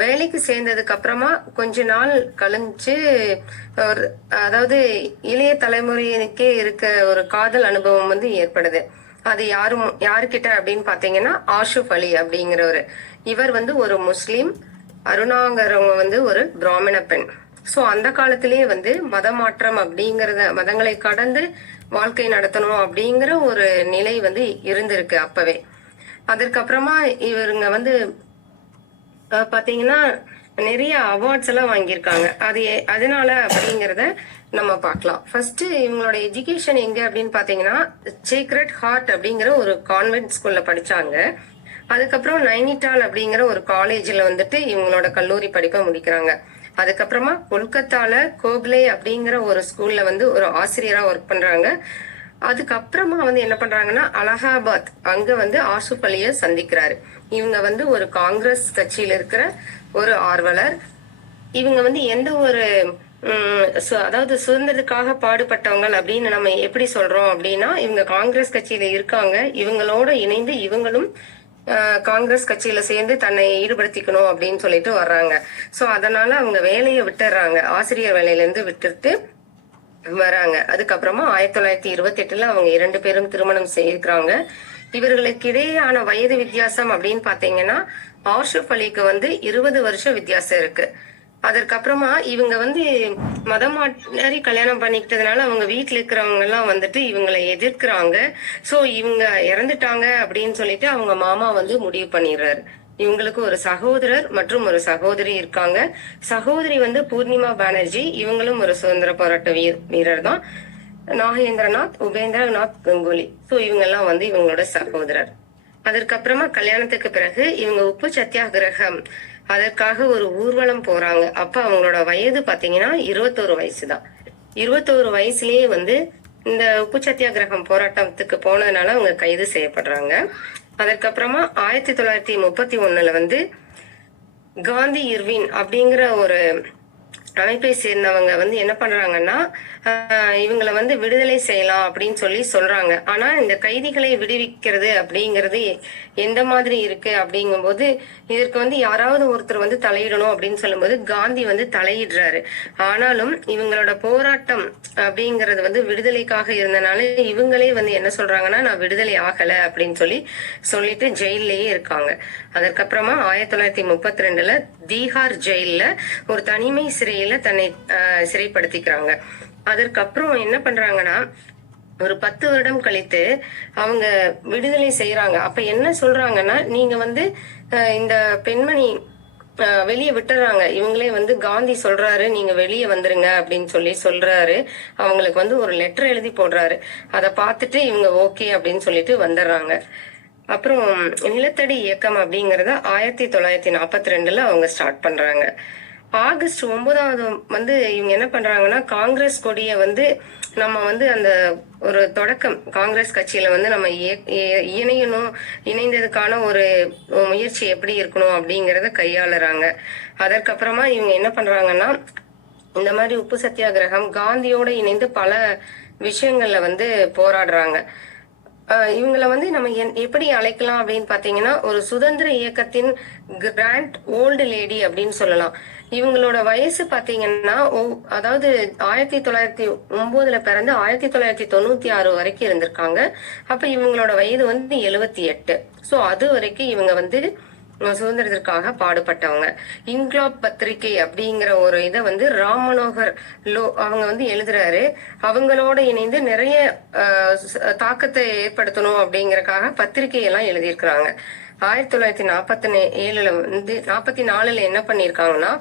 வேலைக்கு சேர்ந்ததுக்கு அப்புறமா கொஞ்ச நாள் கழிஞ்சு அதாவது இளைய தலைமுறையினருக்கே இருக்க ஒரு காதல் அனுபவம் வந்து ஏற்படுது. அது யாருக்கிட்ட அப்படின்னு பாத்தீங்கன்னா ஆஷுப் அலி அப்படிங்கிறவரு. இவர் வந்து ஒரு முஸ்லீம், அருணாங்கிறவங்க வந்து ஒரு பிராமண பெண். சோ அந்த காலத்திலேயே வந்து மதமாற்றம் அப்படிங்கறத, மதங்களை கடந்து வாழ்க்கை நடத்தணும் அப்படிங்கிற ஒரு நிலை வந்து இருந்திருக்கு அப்பவே. அதற்கப்புறமா இவருங்க வந்து பாத்தீங்கன்னா நிறைய அவார்ட்ஸ் எல்லாம் வாங்கியிருக்காங்க. அதனால அப்படிங்கறத நம்ம பார்க்கலாம். ஃபர்ஸ்ட் இவங்களோட எஜுகேஷன் எங்க அப்படின்னு பாத்தீங்கன்னா சேக்ரெட் ஹார்ட் அப்படிங்கிற ஒரு கான்வென்ட் ஸ்கூல்ல படிச்சாங்க. அதுக்கப்புறம் நைனிடால் அப்படிங்கிற ஒரு காலேஜ்ல வந்துட்டு இவங்களோட கல்லூரி படிப்பை முடிக்கிறாங்க. அதுக்கப்புறமா கொல்கத்தால கோக்லே அப்படிங்கிற ஒரு ஸ்கூல்ல வந்து ஒரு ஆசிரியரா ஒர்க் பண்றாங்க. அதுக்கப்புறமா வந்து என்ன பண்றாங்கன்னா அலகாபாத், அங்க வந்து ஆஷுப் அலியை சந்திக்கிறாரு. இவங்க வந்து ஒரு காங்கிரஸ் கட்சியில இருக்கிற ஒரு ஆர்வலர். இவங்க வந்து எந்த ஒரு அதாவது சுதந்திரத்துக்காக பாடுபட்டவங்க அப்படின்னு நம்ம எப்படி சொல்றோம் அப்படின்னா, இவங்க காங்கிரஸ் கட்சியில இருக்காங்க. இவங்களோட இணைந்து இவங்களும் காங்கிரஸ் கட்சியில சேர்ந்து தன்னை ஈடுபடுத்திக்கணும் அப்படின்னு சொல்லிட்டு வர்றாங்க. சோ அதனால அவங்க வேலையை விட்டுறாங்க. ஆசிரியர் வேலையில இருந்து விட்டுட்டு வராங்க. அதுக்கப்புறமா 1928 அவங்க 2 பேரும் திருமணம் செய்திருக்கிறாங்க. இவர்களுக்கு இடையேயான வயது வித்தியாசம் அப்படின்னு பாத்தீங்கன்னா ஆஷுப் அலிக்கு வந்து 20 வருஷம் வித்தியாசம் இருக்கு. அதற்கப்புறமா இவங்க வந்து மதம் மாறி கல்யாணம் பண்ணிக்கிட்டதுனால அவங்க வீட்டுல இருக்கிறவங்க எல்லாம் வந்துட்டு இவங்களை எதிர்க்கிறாங்க. சோ இவங்க இறந்துட்டாங்க அப்படின்னு சொல்லிட்டு அவங்க மாமா வந்து முடிவு பண்ணிடுறாரு. இவங்களுக்கு ஒரு சகோதரர் மற்றும் ஒரு சகோதரி இருக்காங்க. சகோதரி வந்து பூர்ணிமா பானர்ஜி. இவங்களும் ஒரு சுதந்திர போராட்ட வீரர் தான். நாகேந்திரநாத், உபேந்திரநாத் கங்குலி. சோ இவங்க எல்லாம் வந்து இவங்களோட சகோதரர். அதற்கப்புறமா கல்யாணத்துக்கு பிறகு இவங்க உப்பு சத்தியாகிரகம் அதற்காக ஒரு ஊர்வலம் போறாங்க. அப்ப அவங்களோட வயது பாத்தீங்கன்னா 21 வயசுதான். 21 வயசுலயே வந்து இந்த உப்பு சத்தியாகிரகம் போராட்டத்துக்கு போனதுனால அவங்க கைது செய்யப்படுறாங்க. அதற்கப்புறமா 1931 வந்து காந்தி இர்வின் அப்படிங்கிற ஒரு அமைப்பை சேர்ந்தவங்க வந்து என்ன பண்றாங்கன்னா இவங்களை வந்து விடுதலை செய்யலாம் அப்படின்னு சொல்லி சொல்றாங்க. ஆனா இந்த கைதிகளை விடுவிக்கிறது அப்படிங்கிறது எந்த மாதிரி இருக்கு அப்படிங்கும்போது இதற்கு வந்து யாராவது ஒருத்தர் வந்து தலையிடணும் அப்படின்னு சொல்லும்போது காந்தி வந்து தலையிடுறாரு. ஆனாலும் இவங்களோட போராட்டம் அப்படிங்கறது வந்து விடுதலைக்காக இருந்தனால இவங்களே வந்து என்ன சொல்றாங்கன்னா நான் விடுதலை ஆகல அப்படின்னு சொல்லிட்டு ஜெயிலேயே இருக்காங்க. அதற்கப்புறமா 1932 தீஹார் ஜெயில ஒரு தனிமை சிறையில தன்னை சிறைப்படுத்திக்கிறாங்க. அதற்கப்புறம் என்ன பண்றாங்கன்னா ஒரு 10 வருடம் கழித்து அவங்க விடுதலை செய்யறாங்க. அப்ப என்ன சொல்றாங்கன்னா நீங்க வந்து இந்த பெண்மணி வெளியே விட்டுறாங்க. இவங்களே வந்து காந்தி சொல்றாரு நீங்க வெளியே வந்துருங்க அப்படின்னு சொல்றாரு. அவங்களுக்கு வந்து ஒரு லெட்டர் எழுதி போடுறாரு. அதை பார்த்துட்டு இவங்க ஓகே அப்படின்னு சொல்லிட்டு வந்துடுறாங்க. அப்புறம் நிலத்தடி இயக்கம் அப்படிங்கறத 1942 அவங்க ஸ்டார்ட் பண்றாங்க. ஆகஸ்ட் 9 வந்து இவங்க என்ன பண்றாங்கன்னா காங்கிரஸ் கொடிய வந்து நம்ம வந்து அந்த ஒரு தொடக்கம் காங்கிரஸ் கட்சியில வந்து நம்ம இணைந்ததுக்கான ஒரு முயற்சி எப்படி இருக்கணும் அப்படிங்கறத கையாளுறாங்க. அதற்கப்புறமா இவங்க என்ன பண்றாங்கன்னா இந்த மாதிரி உப்பு சத்தியாகிரகம் காந்தியோட இணைந்து பல விஷயங்கள்ல வந்து போராடுறாங்க. இவங்களை வந்து நம்ம எப்படி அழைக்கலாம் அப்படின்னு பாத்தீங்கன்னா ஒரு சுதந்திர இயக்கத்தின் கிராண்ட் ஓல்டு லேடி அப்படின்னு சொல்லலாம். இவங்களோட வயசு பாத்தீங்கன்னா அதாவது 1909 பிறந்து 1996 வரைக்கும் இருந்திருக்காங்க. அப்ப இவங்களோட வயது வந்து 78. சோ அது வரைக்கும் இவங்க வந்து சுதந்திரத்திற்காக பாடுபட்டவங்க. இன்குலாப் பத்திரிகை அப்படிங்கிற ஒரு இதை வந்து ராம் மனோகர் லோ அவங்க வந்து எழுதுறாரு. அவங்களோட இணைந்து நிறைய தாக்கத்தை ஏற்படுத்தணும் அப்படிங்கறக்காக பத்திரிகையெல்லாம் எழுதியிருக்கிறாங்க. 1947 வந்து 44 என்ன பண்ணிருக்காங்கன்னா,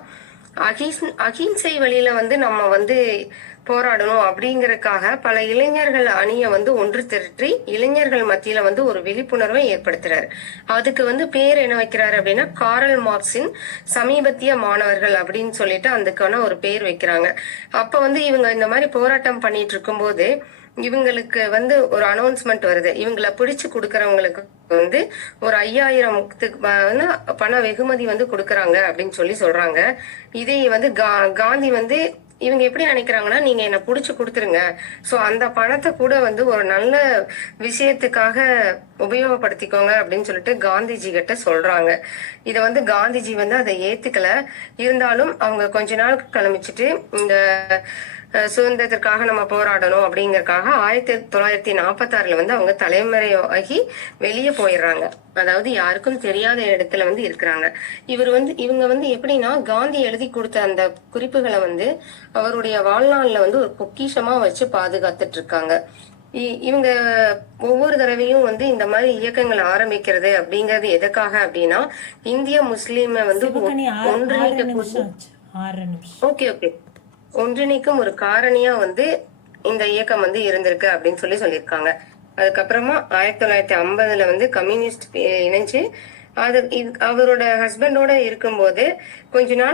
அகிம்சை வழியில வந்து நம்ம வந்து போராடணும் அப்படிங்கறதுக்காக பல இளைஞர்கள் அணியை வந்து ஒன்று திரட்டி இளைஞர்கள் மத்தியில வந்து ஒரு விழிப்புணர்வை ஏற்படுத்துறாரு. அதுக்கு வந்து பேர் என்ன வைக்கிறாரு அப்படின்னா, காரல் மார்க்சின் சமீபத்திய மாணவர்கள் அப்படின்னு சொல்லிட்டு அதுக்கான ஒரு பேர் வைக்கிறாங்க. அப்ப வந்து இவங்க இந்த மாதிரி போராட்டம் பண்ணிட்டு இருக்கும்போது இவங்களுக்கு வந்து ஒரு அனௌன்ஸ்மெண்ட் வருது. இவங்களை பிடிச்சு கொடுக்கறவங்களுக்கு வந்து ஒரு 5000 பண வெகுமதி வந்து கொடுக்கறாங்க அப்படின்னு சொல்றாங்க. இதை வந்து காந்தி வந்து இவங்க எப்படி நினைக்கிறாங்கன்னா, நீங்க என்ன புடிச்சு கொடுத்துருங்க, சோ அந்த பணத்தை கூட வந்து ஒரு நல்ல விஷயத்துக்காக உபயோகப்படுத்திக்கோங்க அப்படின்னு சொல்லிட்டு காந்திஜி கிட்ட சொல்றாங்க. இத வந்து காந்திஜி வந்து அதை ஏத்துக்கல. இருந்தாலும் அவங்க கொஞ்ச நாள் கிளம்பிச்சுட்டு இந்த சுதந்திரத்திற்காக நம்ம போராடணும் அப்படிங்கறக்காக 1946 வந்து அவங்க தலைமுறையாகி வெளியே போயிடுறாங்க. அதாவது யாருக்கும் தெரியாத இடத்துல வந்து இருக்கிறாங்க. இவங்க வந்து எப்படின்னா, காந்தி எழுதி கொடுத்த அந்த குறிப்புகளை வந்து அவருடைய வாழ்நாள்ல வந்து ஒரு பொக்கிஷமா வச்சு பாதுகாத்துட்டு இருக்காங்க. இவங்க ஒவ்வொரு தடவையும் வந்து இந்த மாதிரி இயக்கங்கள் ஆரம்பிக்கிறது அப்படிங்கறது எதுக்காக அப்படின்னா, இந்திய முஸ்லீமை வந்து ஒன்றிணைக்கும் ஒரு காரணியா வந்து இந்த இயக்கம் வந்து இருந்திருக்கு அப்படின்னு சொல்லியிருக்காங்க. அதுக்கப்புறமா 1950 வந்து கம்யூனிஸ்ட் இணைஞ்சு அவரோட ஹஸ்பண்டோட இருக்கும்போது கொஞ்ச நாள்